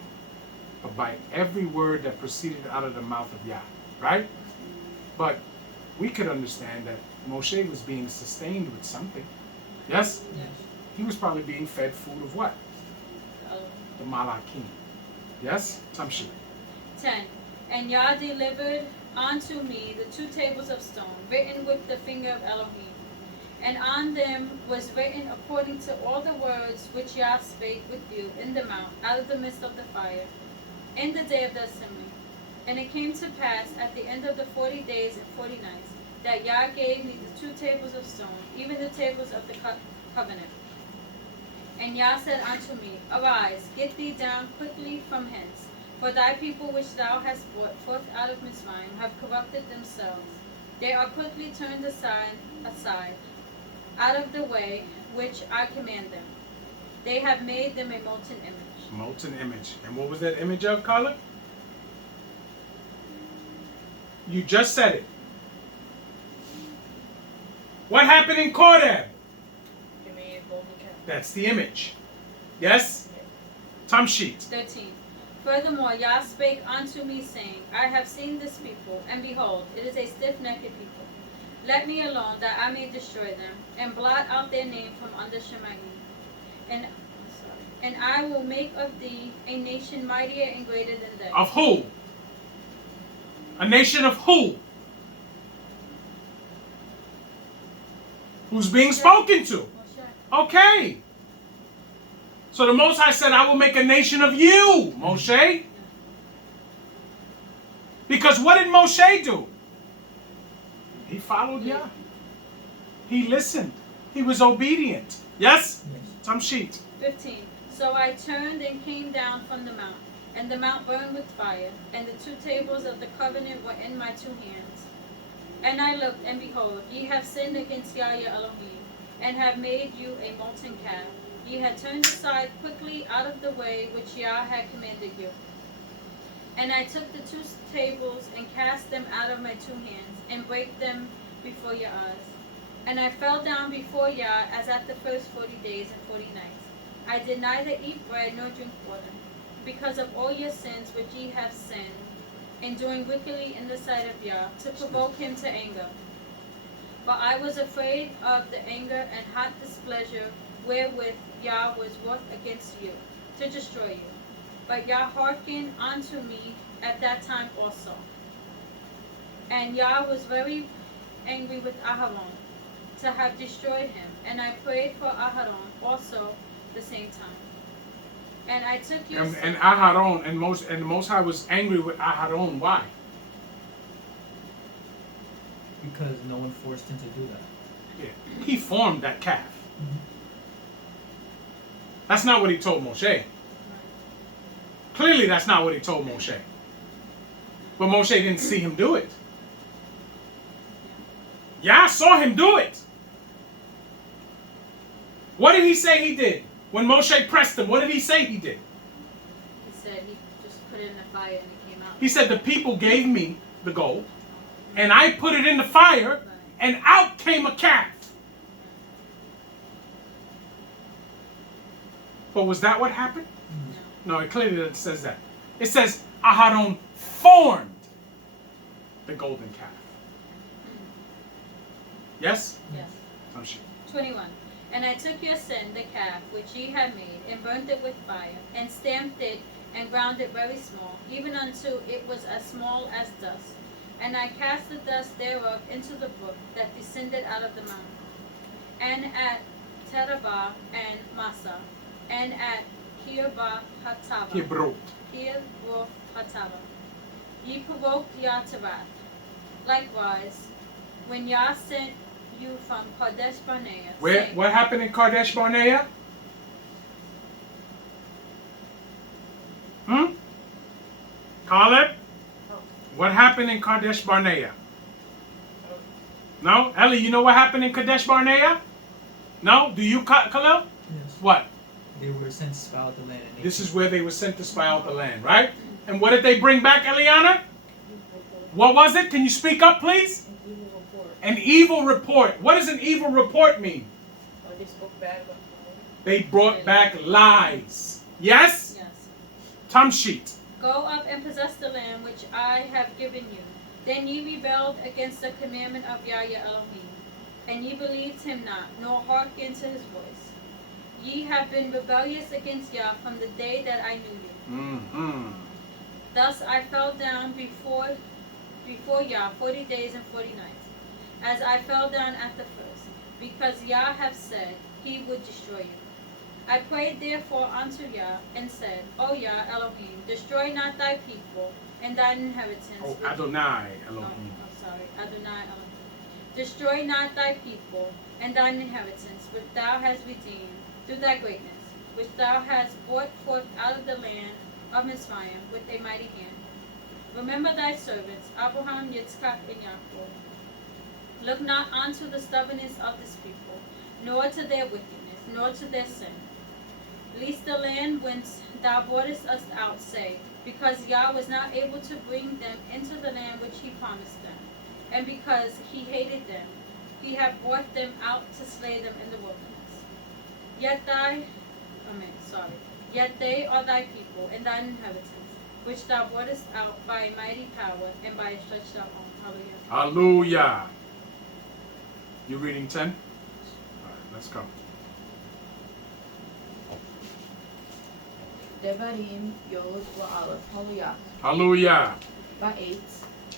but by every word that proceeded out of the mouth of Yah. Right? But we could understand that Moshe was being sustained with something. Yes? Yes. He was probably being fed food of what? The Malakim. Yes? Tamshi. 10. And Yah delivered unto me the 2 tables of stone, written with the finger of Elohim. And on them was written according to all the words which Yah spake with you in the mount, out of the midst of the fire. in the day of the assembly. And it came to pass at the end of the 40 days and 40 nights that Yah gave me the 2 tables of stone, even the tables of the covenant. And Yah said unto me, Arise, get thee down quickly from hence, for thy people which thou hast brought forth out of Mizraim have corrupted themselves. They are quickly turned aside out of the way which I command them. They have made them a molten image. Molten image. And what was that image of, Carla? You just said it. What happened in Aqweb? Give me a golden calf. That's the image. Yes? Tamshit. 13. Furthermore, Yah spake unto me, saying, I have seen this people, and behold, it is a stiff-necked people. Let me alone, that I may destroy them, and blot out their name from under Shemaim. And I will make of thee a nation mightier and greater than they. Of who? A nation of who? Who's being spoken to? Moshe. Okay. So the Most High said, I will make a nation of you, Moshe. Because what did Moshe do? He followed Yah. He listened. He was obedient. Yes? Tamshit. 15. So I turned and came down from the mount, and the mount burned with fire, and the 2 tables of the covenant were in my 2 hands. And I looked, and behold, ye have sinned against Yah your Elohim, and have made you a molten calf. Ye had turned aside quickly out of the way which Yah had commanded you. And I took the 2 tables, and cast them out of my 2 hands, and brake them before your eyes. And I fell down before Yah as at the first 40 days and 40 nights. I did neither eat bread nor drink water, because of all your sins which ye have sinned, in doing wickedly in the sight of Yah, to provoke him to anger. But I was afraid of the anger and hot displeasure wherewith Yah was wroth against you, to destroy you. But Yah hearkened unto me at that time also. And Yah was very angry with Aharon, to have destroyed him. And I prayed for Aharon also the same time. And I took your And Aharon, and the Most High was angry with Aharon. Why? Because no one forced him to do that. Yeah. He formed that calf. That's not what he told Moshe. Clearly, that's not what he told Moshe. But Moshe didn't see him do it. Yah saw him do it. What did he say he did? When Moshe pressed him, what did he say he did? He said he just put it in the fire and it came out. He said, the people gave me the gold, and I put it in the fire, and out came a calf. But was that what happened? No, it clearly says that. It says Aharon formed the golden calf. Yes? Yes. Oh, shit. 21. And I took your sin, the calf, which ye had made, and burnt it with fire, and stamped it, and ground it very small, even unto it was as small as dust. And I cast the dust thereof into the brook that descended out of the mountain. And at Terabah and Massa, and at Kirba Hatava. Kibrot. Kirba Hatava. Ye provoked Yah to wrath. Likewise, when Yah sent you from Kadesh Barnea. What happened in Kadesh Barnea? Caleb? What happened in Kadesh Barnea? No? Ellie, you know what happened in Kadesh Barnea? No? Do you, Khalil? Yes. What? They were sent to spy out the land. And This is where they were sent to spy out the land, right? And what did they bring back, Eliana? What was it? Can you speak up, please? An evil report. What does an evil report mean? They spoke bad about They brought back lies. Yes? Yes. Tamshit. Go up and possess the land which I have given you. Then ye rebelled against the commandment of Yah your Elohim, and ye believed him not, nor hearkened to his voice. Ye have been rebellious against Yah from the day that I knew you. Mm-hmm. Thus I fell down before Yah 40 days and 40 nights, as I fell down at the first, because Yah hath said he would destroy you. I prayed therefore unto Yah, and said, O Yah Elohim, destroy not thy people and thine inheritance. Oh, which- Adonai Oh, Elohim. I'm sorry, Adonai Elohim. Destroy not thy people and thine inheritance, which thou hast redeemed through thy greatness, which thou hast brought forth out of the land of Mizraim with a mighty hand. Remember thy servants, Abraham, Yitzchak, and Yaakov. Look not unto the stubbornness of this people, nor to their wickedness, nor to their sin. Lest the land whence thou broughtest us out say, because Yah was not able to bring them into the land which he promised them, and because he hated them, he hath brought them out to slay them in the wilderness. Yet they are thy people and thine inheritance, which thou broughtest out by a mighty power and by a stretched out arm. Hallelujah. Hallelujah. You reading 10? All right, let's go. Debarim Yod Aleph. Hallelujah. Hallelujah. Ba'et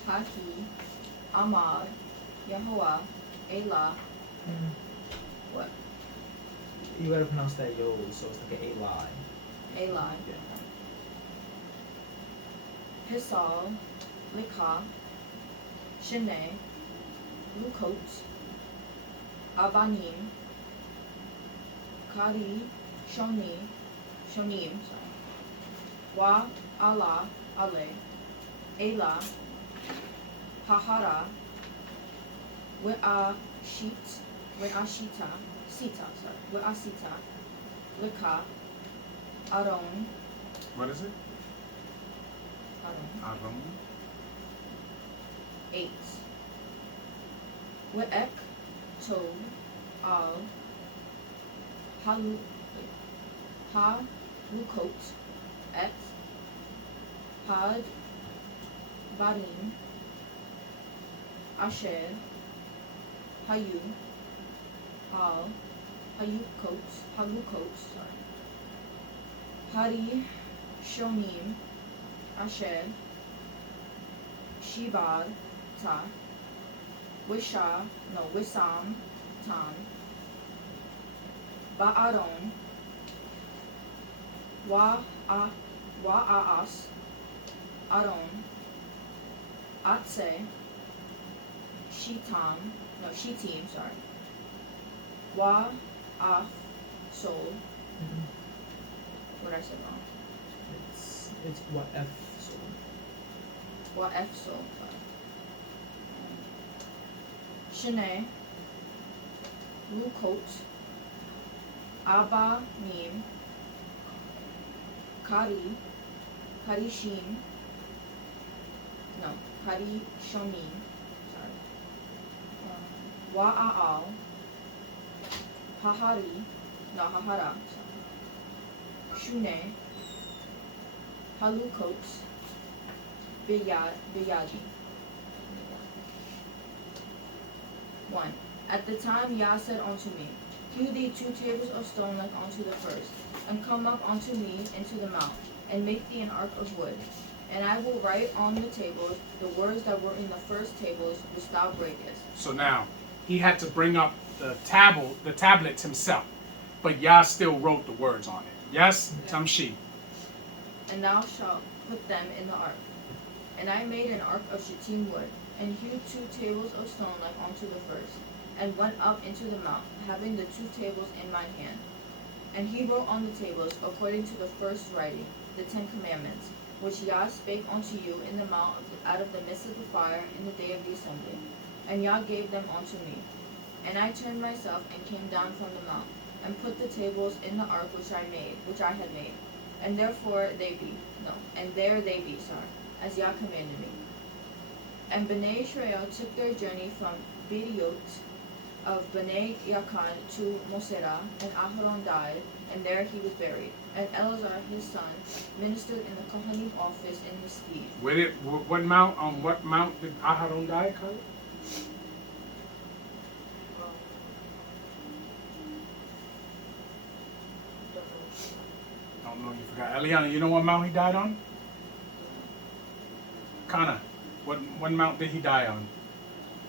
Haki Amar Yehovah Elah. What? You gotta pronounce that yo, so it's like an A-lie. Elah. Yeah. Hisal Likha Shene Lukot Abanim Kari Shonim. Sorry. Wa Allah Ale Elah Hahara We'ashita Lika Aron What is it? Aron Aaron. 8 We'ek Tob Al Halukot Et Had Barim Asher Hayu Hal Halukot Hari Shonim Asher Shibar Ta Wisam Tan Ba'aron Wa'as Aron Atse Shitim, sorry. Wa'af Sol. What did I say wrong? It's what F so. Wa'af Sol, sorry. Shene Lukot Abba Mim Karishim Shonim, sorry. Wa'al Hahara, sorry. Shune Halukot Biyadi. 1. At the time Yah said unto me, hew thee 2 tables of stone like unto the first, and come up unto me into the mount, and make thee an ark of wood. And I will write on the tables the words that were in the first tables which thou breakest. So now, he had to bring up the tablets himself. But Yah still wrote the words on it. Yes? Tamshi. And thou shalt put them in the ark. And I made an ark of shittim wood, and hewed 2 tables of stone like unto the first, and went up into the mount, having the 2 tables in mine hand. And he wrote on the tables, according to the first writing, the 10 commandments, which Yah spake unto you in the mount out of the midst of the fire in the day of the assembly. And Yah gave them unto me. And I turned myself and came down from the mount, and put the tables in the ark which I had made. And there they be, as Yah commanded me. And Bnei Israel took their journey from Bidiot of Bnei Yakan to Mosera, and Aharon died, and there he was buried. And Eleazar his son ministered in the Kohanim office in his stead. What mount did Aharon die, Khalid? I don't know, you forgot. Eliana, you know what mount he died on? Kana, what mount did he die on?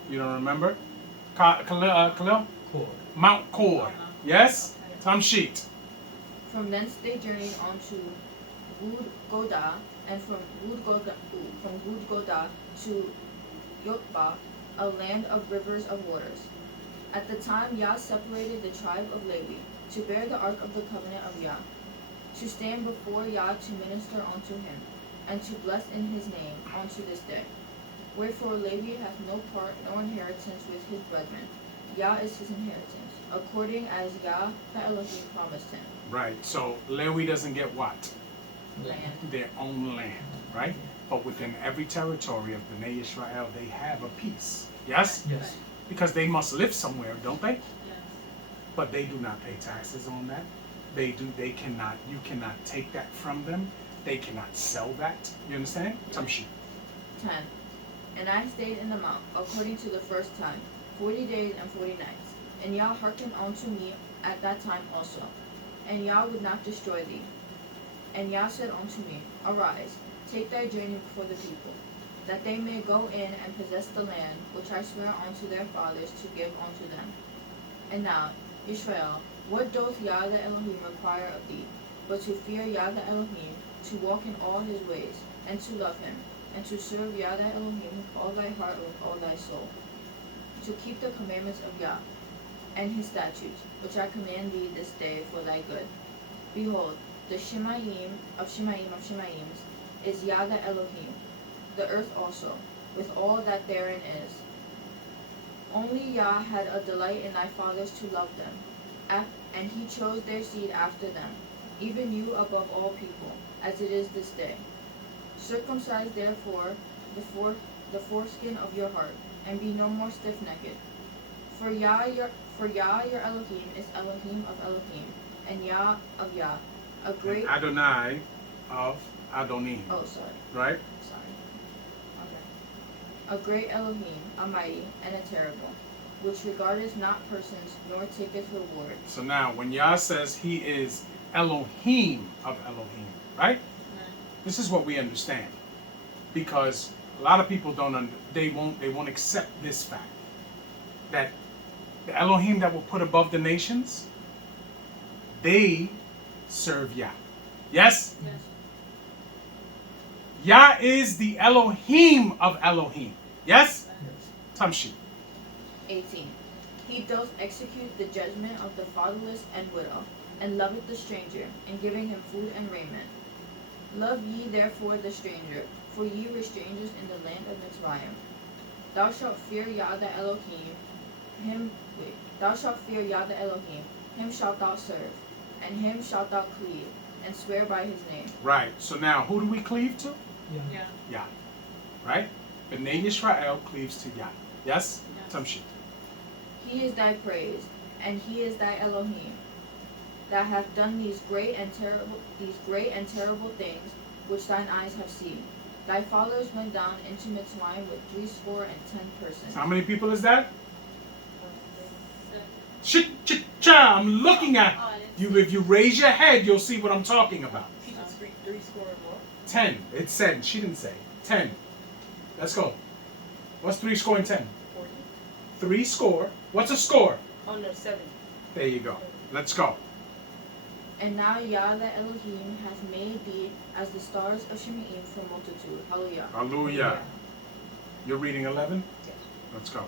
You don't remember? Khalil? Cool. Mount Kor. Yes? Tamshit. From thence they journeyed on to Wood-Godah, and from Wood-Godah to Yotba, a land of rivers of waters. At the time Yah separated the tribe of Levi to bear the ark of the covenant of Yah, to stand before Yah to minister unto him, and to bless in his name unto this day. Wherefore Levi hath no part nor inheritance with his brethren. Yah is his inheritance, according as Yah the Elohim promised him. Right. So Lewi doesn't get what? Land. Their own land, right? But within every territory of Bnei Israel, they have a piece. Yes? Yes. Because they must live somewhere, don't they? Yes. But they do not pay taxes on that. They cannot, you cannot take that from them. They cannot sell that. You understand? Tamshi. 10. And I stayed in the mount, according to the first time, 40 days and 40 nights. And Yah hearkened unto me at that time also. And Yah would not destroy thee. And Yah said unto me, Arise, take thy journey before the people, that they may go in and possess the land which I swear unto their fathers to give unto them. And now, Israel, what doth Yah the Elohim require of thee, but to fear Yah the Elohim, to walk in all his ways, and to love him, and to serve Yah the Elohim with all thy heart and with all thy soul, to keep the commandments of Yah, and his statutes, which I command thee this day for thy good. Behold, the Shemaim of Shemaims is Yah the Elohim, the earth also, with all that therein is. Only Yah had a delight in thy fathers to love them, and he chose their seed after them, even you above all people, as it is this day. Circumcise therefore the foreskin of your heart, and be no more stiff-necked. For Yah your Elohim is Elohim of Elohim, and Yah of Yah, a great... And Adonai of Adonim. Oh, sorry. Right? Okay. A great Elohim, a mighty, and a terrible, which regardeth not persons, nor taketh reward. So now, when Yah says he is Elohim of Elohim, right? This is what we understand, because a lot of people they won't accept this fact that the Elohim that were put above the nations, they serve Yah. Yes? Yes. Yah is the Elohim of Elohim. Yes? Yes. Tamshi. 18. He doth execute the judgment of the fatherless and widow, and loveth the stranger, in giving him food and raiment. Love ye therefore the stranger, for ye were strangers in the land of Mitzrayim. Thou shalt fear Yah the Elohim, him shalt thou serve, and him shalt thou cleave, and swear by his name. Right. So now, who do we cleave to? Yeah. Yeah. Yah. Right? Bnei Yisrael cleaves to Yah. Yes? Yes. Tamshi. He is thy praise, and he is thy Elohim, that hath done these great and terrible things which thine eyes have seen. Thy fathers went down into Mitzrayim with 70 persons. How many people is that? Cha! I'm looking at you. If you raise your head, you'll see what I'm talking about. Three score and more. 10. It said. She didn't say. 10. Let's go. What's 3 score and 10? 40. 3 score. What's a score? Oh no, 7. There you go. Let's go. And now Yah the Elohim hath made thee as the stars of Shemaim for multitude. Hallelujah. Hallelujah. You're reading 11? Yes. Let's go.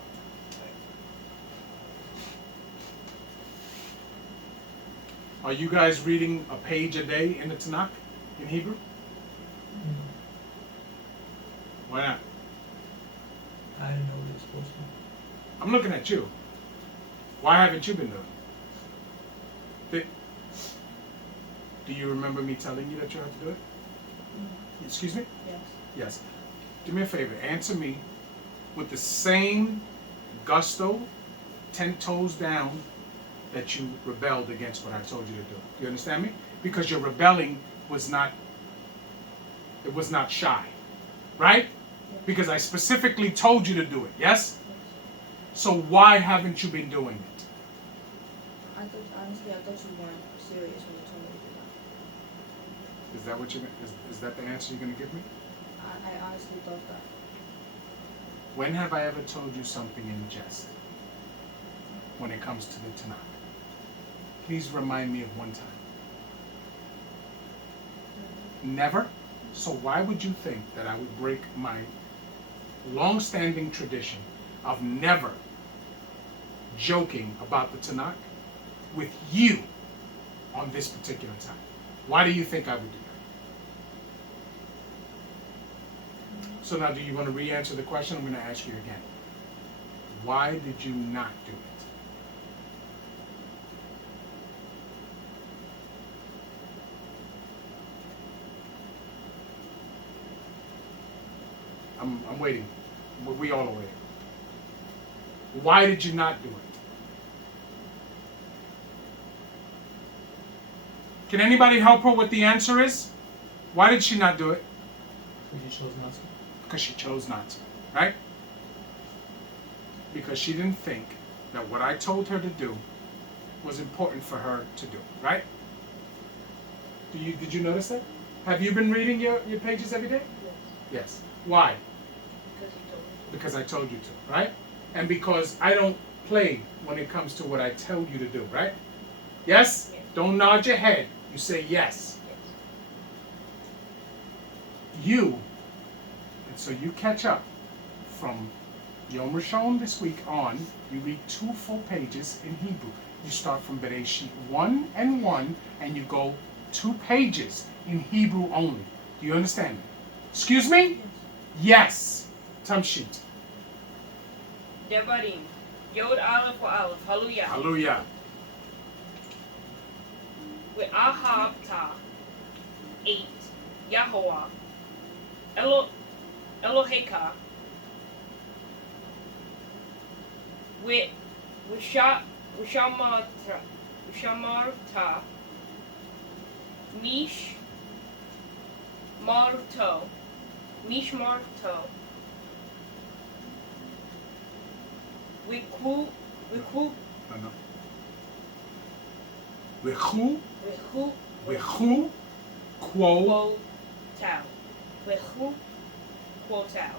Are you guys reading a page a day in the Tanakh in Hebrew? Why not? I didn't know we were supposed to. I'm looking at you. Why haven't you been doing it? Do you remember me telling you that you have to do it? Excuse me? Yes. Yes. Do me a favor. Answer me with the same gusto, 10 toes down, that you rebelled against what I told you to do. You understand me? Because your rebelling was not shy. Right? Because I specifically told you to do it. Yes? So why haven't you been doing it? I thought you weren't serious when you told me to do that. Is that what is that the answer you're going to give me? I honestly thought that. When have I ever told you something in jest? When it comes to the Tanakh. Please remind me of one time. Never. So why would you think that I would break my long-standing tradition of never joking about the Tanakh with you on this particular time? Why do you think I would do that? So now do you want to re-answer the question? I'm going to ask you again. Why did you not do it? I'm waiting. We all are waiting. Why did you not do it? Can anybody help her what the answer is? Why did she not do it? Because she chose not to. Because she chose not to, right? Because she didn't think that what I told her to do was important for her to do, right? Did you notice that? Have you been reading your pages every day? Yes. Yes. Why? Because you told me. Because I told you to, right? And because I don't play when it comes to what I tell you to do, right? Yes? Yes. Don't nod your head. You say yes. Yes. You, and so you catch up from Yom Rishon this week on, you read 2 full pages in Hebrew. You start from Bereshit 1 and 1, and you go 2 pages in Hebrew only. Do you understand me? Excuse me? Yes. Tamshit. Debarim. Yod Aleph or Aleph. Hallelujah. Hallelujah. With Ahab Ta. 8. Yahweh. Eloheka. With Shamarta. Mish Marto. Wiku No. Wechu, Wiku quo, Quo Tau. Wiku Quo Tau.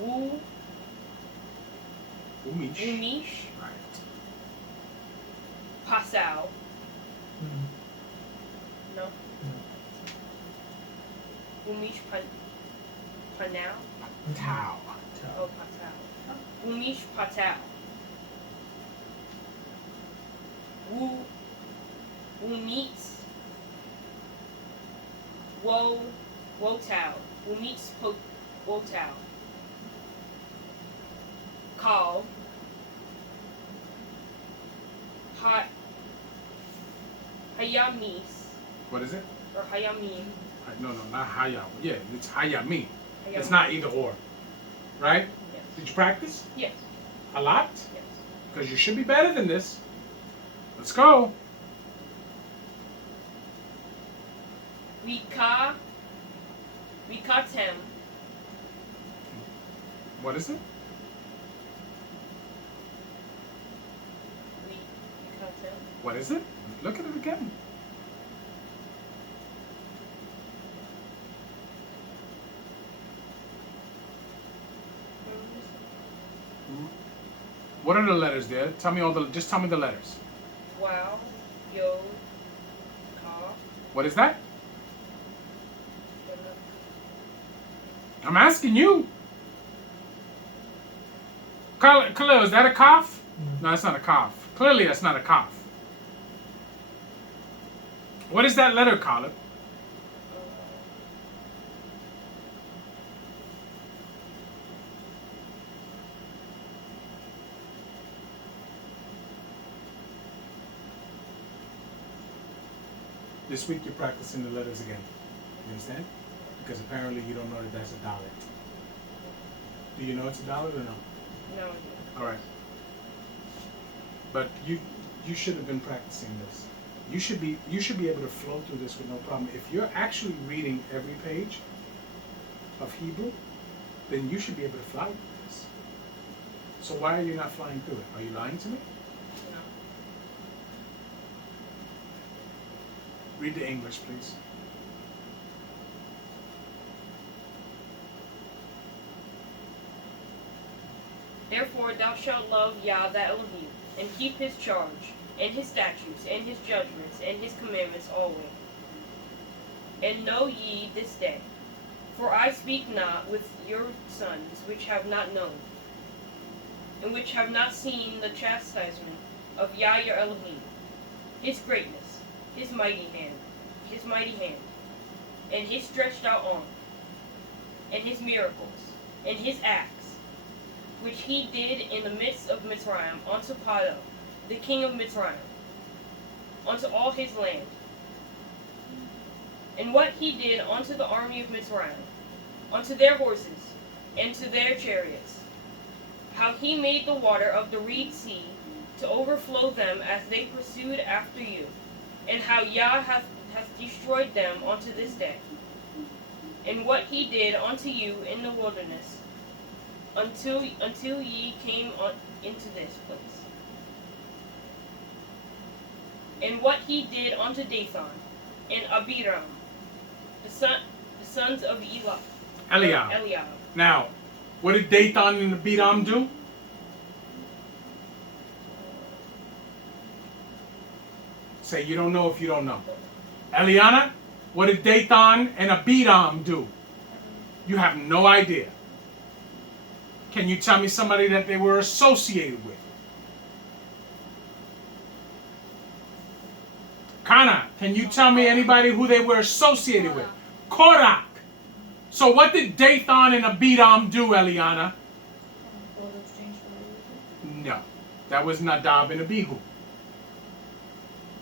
Wu umish. Umish Right. Pasau. No. Umish Panau. Tau. Oh, Patau. Umish Patau. Umitz. Wotau. Umitz Wotau. Call. Hayamis. What is it? Or Hayamim. No, not Haya. Yeah, it's Hayami. It's Hayamim. not either or. Right? Yes. Did you practice? Yes. A lot? Yes. Because you should be better than this. Let's go. Wikatem. What is it? Wikatem. What is it? Look at it again. What are the letters there? Tell me just tell me the letters. Wow. Yo. Ka. What is that? I'm asking you. Khalil, is that a cough? No, that's not a cough. Clearly, that's not a cough. What is that letter, Khalil? This week you're practicing the letters again. You understand? Because apparently you don't know that that's a dalet. Do you know it's a dalet or no? No. All right. But you should have been practicing this. You should be able to flow through this with no problem. If you're actually reading every page of Hebrew, then you should be able to fly through this. So why are you not flying through it? Are you lying to me? No. Read the English, please. Therefore thou shalt love Yah thy Elohim, and keep his charge, and his statutes, and his judgments, and his commandments always. And know ye this day, for I speak not with your sons which have not known, and which have not seen the chastisement of Yah your Elohim, his greatness, his mighty hand, and his stretched out arm, and his miracles, and his acts, which he did in the midst of Mitzrayim unto Paro, the king of Mitzrayim, unto all his land, and what he did unto the army of Mitzrayim, unto their horses, and to their chariots, how he made the water of the Reed Sea to overflow them as they pursued after you, and how Yah hath destroyed them unto this day, and what he did unto you in the wilderness, until ye came into this place, and what he did unto Dathan and Abiram, the sons of Eliab. Now, what did Dathan and Abiram do? Say you don't know if you don't know. Eliana, what did Dathan and Abiram do? You have no idea. Can you tell me somebody that they were associated with? Kana, can you tell me anybody who they were associated with? Korach. So what did Dathan and Abiram do, Eliana? No, that was Nadab and Abihu.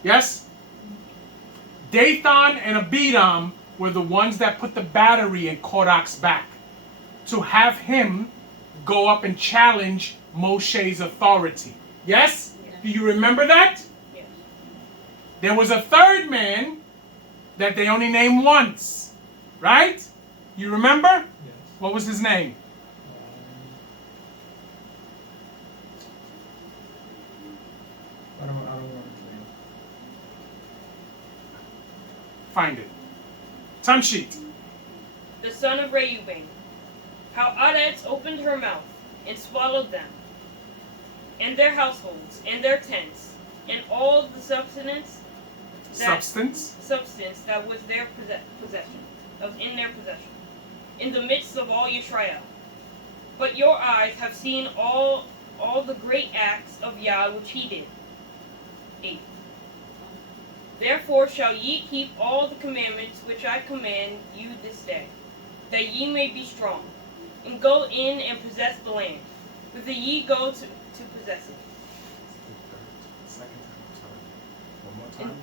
Yes? Dathan and Abiram were the ones that put the battery in Korach's back to have him go up and challenge Moshe's authority. Yes? Do you remember that? Yes. There was a third man that they only named once. Right? You remember? Yes. What was his name? I don't remember his name. Find it. Time sheet. The son of Reuben, how Adetz opened her mouth and swallowed them, and their households, and their tents, and all the substance that was their possession, in their possession, in the midst of all Yisrael. But your eyes have seen all the great acts of Yah which he did. 8. Therefore shall ye keep all the commandments which I command you this day, that ye may be strong, and go in and possess the land, whither ye go to possess it. One more time.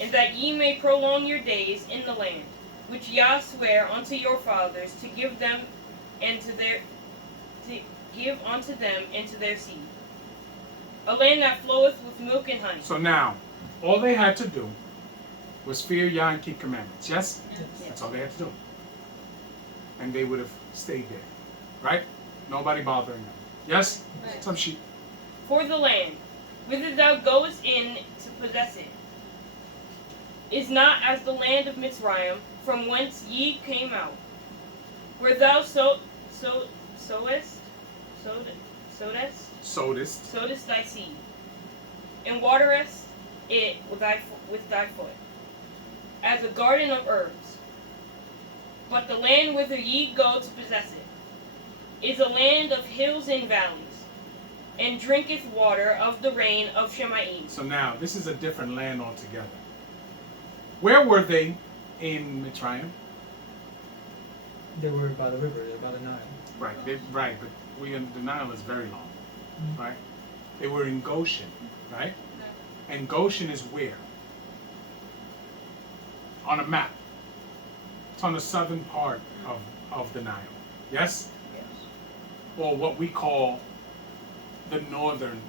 And that ye may prolong your days in the land, which Yah sware unto your fathers to give them and to give unto them and to their seed, a land that floweth with milk and honey. So now, all they had to do was fear Yah and keep commandments. Yes? Yes. That's all they had to do. And they would have stayed there. Right? Nobody bothering them. Yes? Right. Some sheep. For the land, whither thou goest in to possess it, is not as the land of Mitzrayim, from whence ye came out, where thou sowest thy seed, and waterest it with thy foot, as a garden of herbs. But the land whither ye go to possess it is a land of hills and valleys, and drinketh water of the rain of Shemaim. So now, this is a different land altogether. Where were they in Mitzrayim? They were by the river, they were by the Nile. Right, but the Nile is very long. Right? They were in Goshen, right? And Goshen is where? On a map. It's on the southern part of the Nile. Yes? Yes. Or what we call the northern,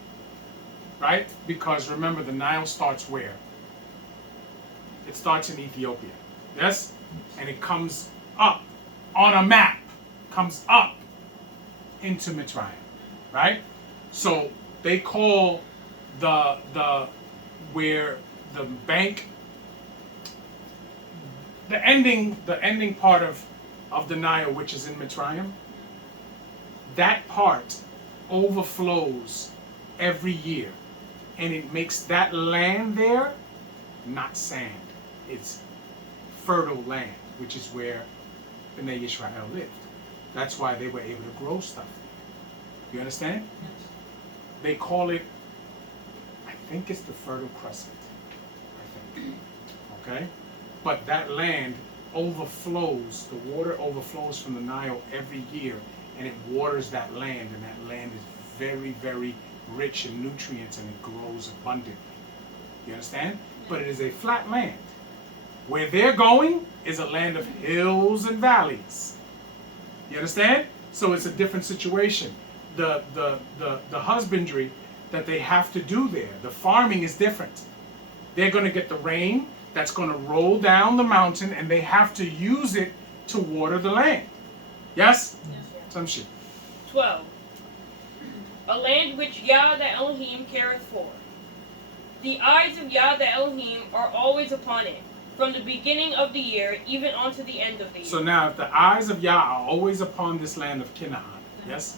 right? Because remember, the Nile starts where? It starts in Ethiopia. Yes? And it comes up on a map, comes up into Mitzrayim, right? So they call the where the bank, the ending part of the Nile, which is in Mitzrayim, that part overflows every year and it makes that land there not sand. It's fertile land, which is where Bnei Yisrael lived. That's why they were able to grow stuff. You understand? They call it, I think it's the Fertile Crescent. I think. Okay? But that land overflows, the water overflows from the Nile every year, and it waters that land, and that land is very, very rich in nutrients, and it grows abundantly. You understand? But it is a flat land. Where they're going is a land of hills and valleys. You understand? So it's a different situation. The husbandry that they have to do there, the farming is different. They're going to get the rain that's going to roll down the mountain, and they have to use it to water the land. Yes? Some shit. 12. A land which Yah the Elohim careth for. The eyes of Yah the Elohim are always upon it, from the beginning of the year even unto the end of the year. So now, if the eyes of Yah are always upon this land of Canaan, yes?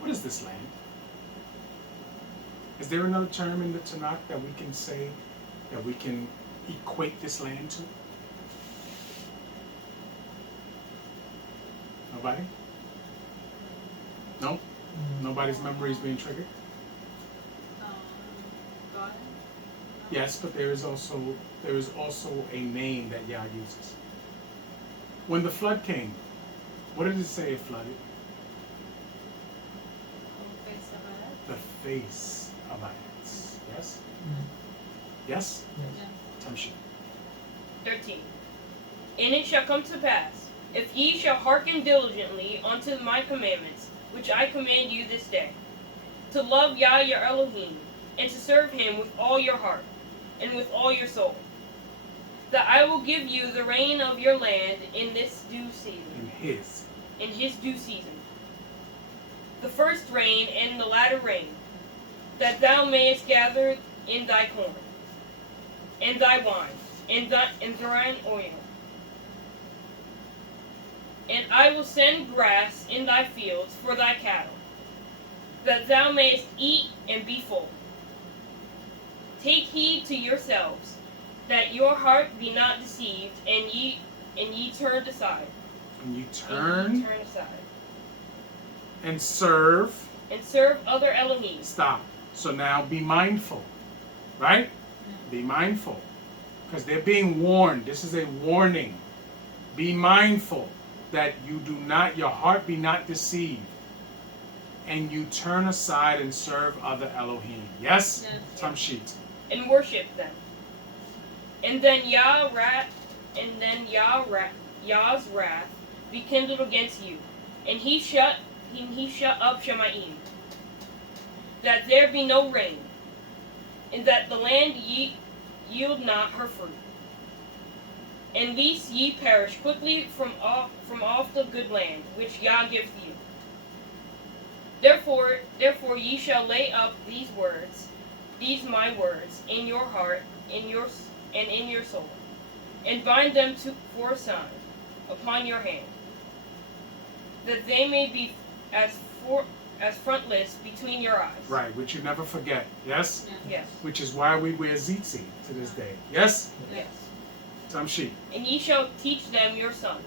What is this land? Is there another term in the Tanakh that we can say, that we can equate this land to? Nobody? No? Nobody's memory is being triggered? God. Yes, but there is also a name that Yah uses. When the flood came, what did it say it flooded? Face of it. The face of Eretz. Yes? Mm. Yes? Yes. Tamshi. 13. And it shall come to pass, if ye shall hearken diligently unto my commandments, which I command you this day, to love Yah your Elohim, and to serve him with all your heart, and with all your soul, that I will give you the rain of your land in this due season. In his due season. The first rain and the latter rain, that thou mayest gather in thy corn, and thy wine, and thine oil. And I will send grass in thy fields for thy cattle, that thou mayest eat and be full. Take heed to yourselves, that your heart be not deceived, and ye turn aside. And you And ye turn turn aside. and serve. And serve other Elohim. Stop. So now be mindful. Right? Be mindful. Because they're being warned. This is a warning. Be mindful that you do not, your heart be not deceived, and you turn aside and serve other Elohim. Yes? Yes. Tamshit. And worship them. And then Yah's wrath be kindled against you, and he shut up Shemaim, that there be no rain, and that the land yield not her fruit, and lest ye perish quickly from off the good land which Yah giveth you. Therefore ye shall lay up these my words, in your heart, in your soul, and bind them for a sign upon your hand, that they may be as frontlets between your eyes. Right, which you never forget. Yes? Yes. Which is why we wear tzitzit to this day. Yes? Yes. Tamshit. And ye shall teach them your sons,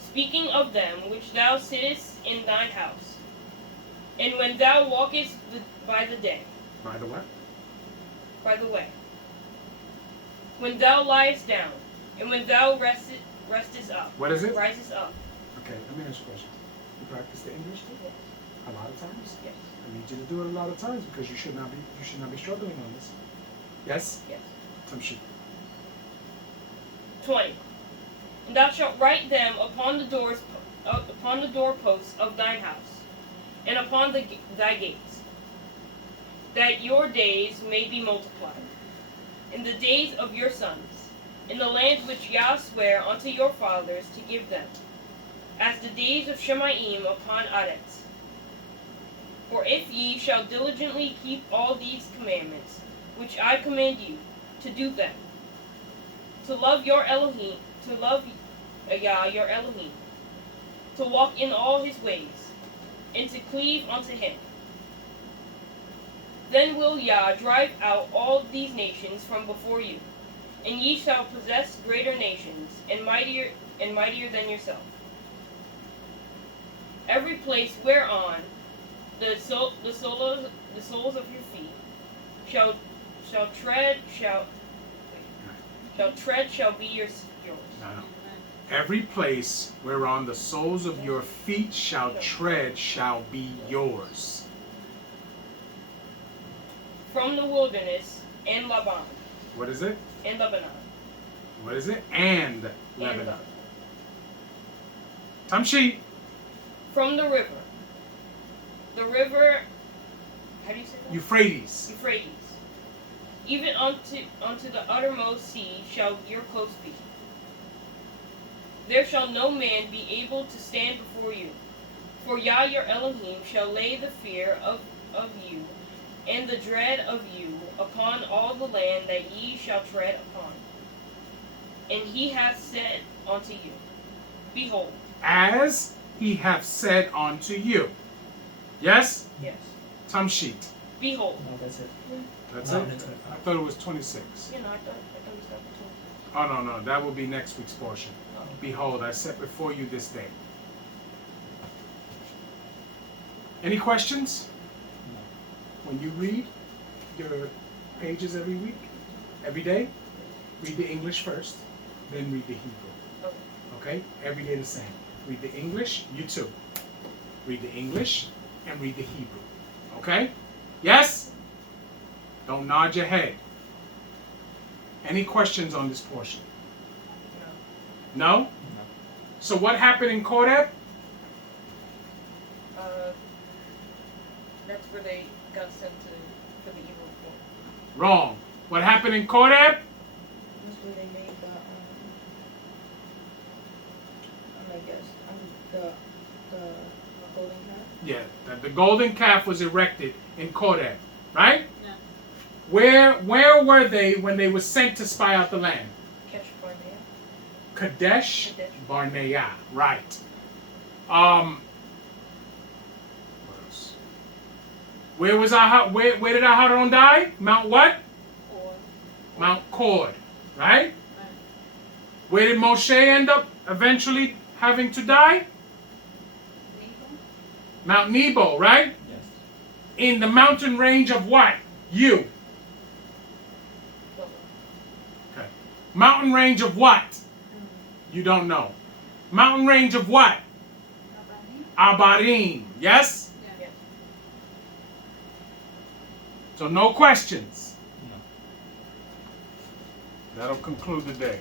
speaking of them which thou sittest in thine house, and when thou walkest by the day, By the way. by the way, when thou liest down, and when thou restest up, What is it? risest up. Okay, let me ask you a question. You practice the English too? A lot of times? Yes. I need you to do it a lot of times because you should not be struggling on this. Yes? Yes. Tamshit. 20. And thou shalt write them upon the doorposts of thine house, and upon thy gates, that your days may be multiplied, in the days of your sons, in the land which Yah sware unto your fathers to give them, as the days of Shemaim upon Aretz. For if ye shall diligently keep all these commandments, which I command you, to do them, to love your Elohim, to love Yah your Elohim, to walk in all his ways, and to cleave unto him, Then will Yah drive out all these nations from before you, and ye shall possess greater nations, and mightier than yourself. Every place whereon the soles of your feet shall tread shall be yours. No. Every place whereon the soles of your feet shall tread shall be yours. From the wilderness and Lebanon. What is it? And Lebanon. What is it? And And Lebanon. Tamshi. From the river. The river, how do you say that? Euphrates. Euphrates. Even unto the uttermost sea shall your coast be. There shall no man be able to stand before you. For Yah your Elohim shall lay the fear of you and the dread of you upon all the land that ye shall tread upon. And he hath said unto you, Behold. As he hath said unto you. Yes? Yes. Tamshit. Behold. No, that's it. That's No, it? that's it. I thought it was 26. You know, I thought we stopped Oh, no. That will be next week's portion. at 20. Behold, I set before you this day. Any questions? When you read your pages every week, every day, read the English first, then read the Hebrew. Okay? Every day the same. Read the English, you too. Read the English and read the Hebrew. Okay? Yes? Don't nod your head. Any questions on this portion? No. No? So what happened in Koreb? That's where they got sent for the evil thing. Wrong. What happened in Koreb? That's where they made the golden calf. Yeah, the golden calf was erected in Koreb, right? Yeah. Where were they when they were sent to spy out the land? Catch Barnea. Kadesh Kadesh. Barnea, right. What else? Where was where did Aharon die? Mount what? Or Mount Cord, right? Where did Moshe end up eventually having to die? Mount Nebo, right? Yes. In the mountain range of what? You. Okay. Mountain range of what? You don't know. Mountain range of what? Abarim. Yes? Yeah. So no questions. No. That'll conclude the day.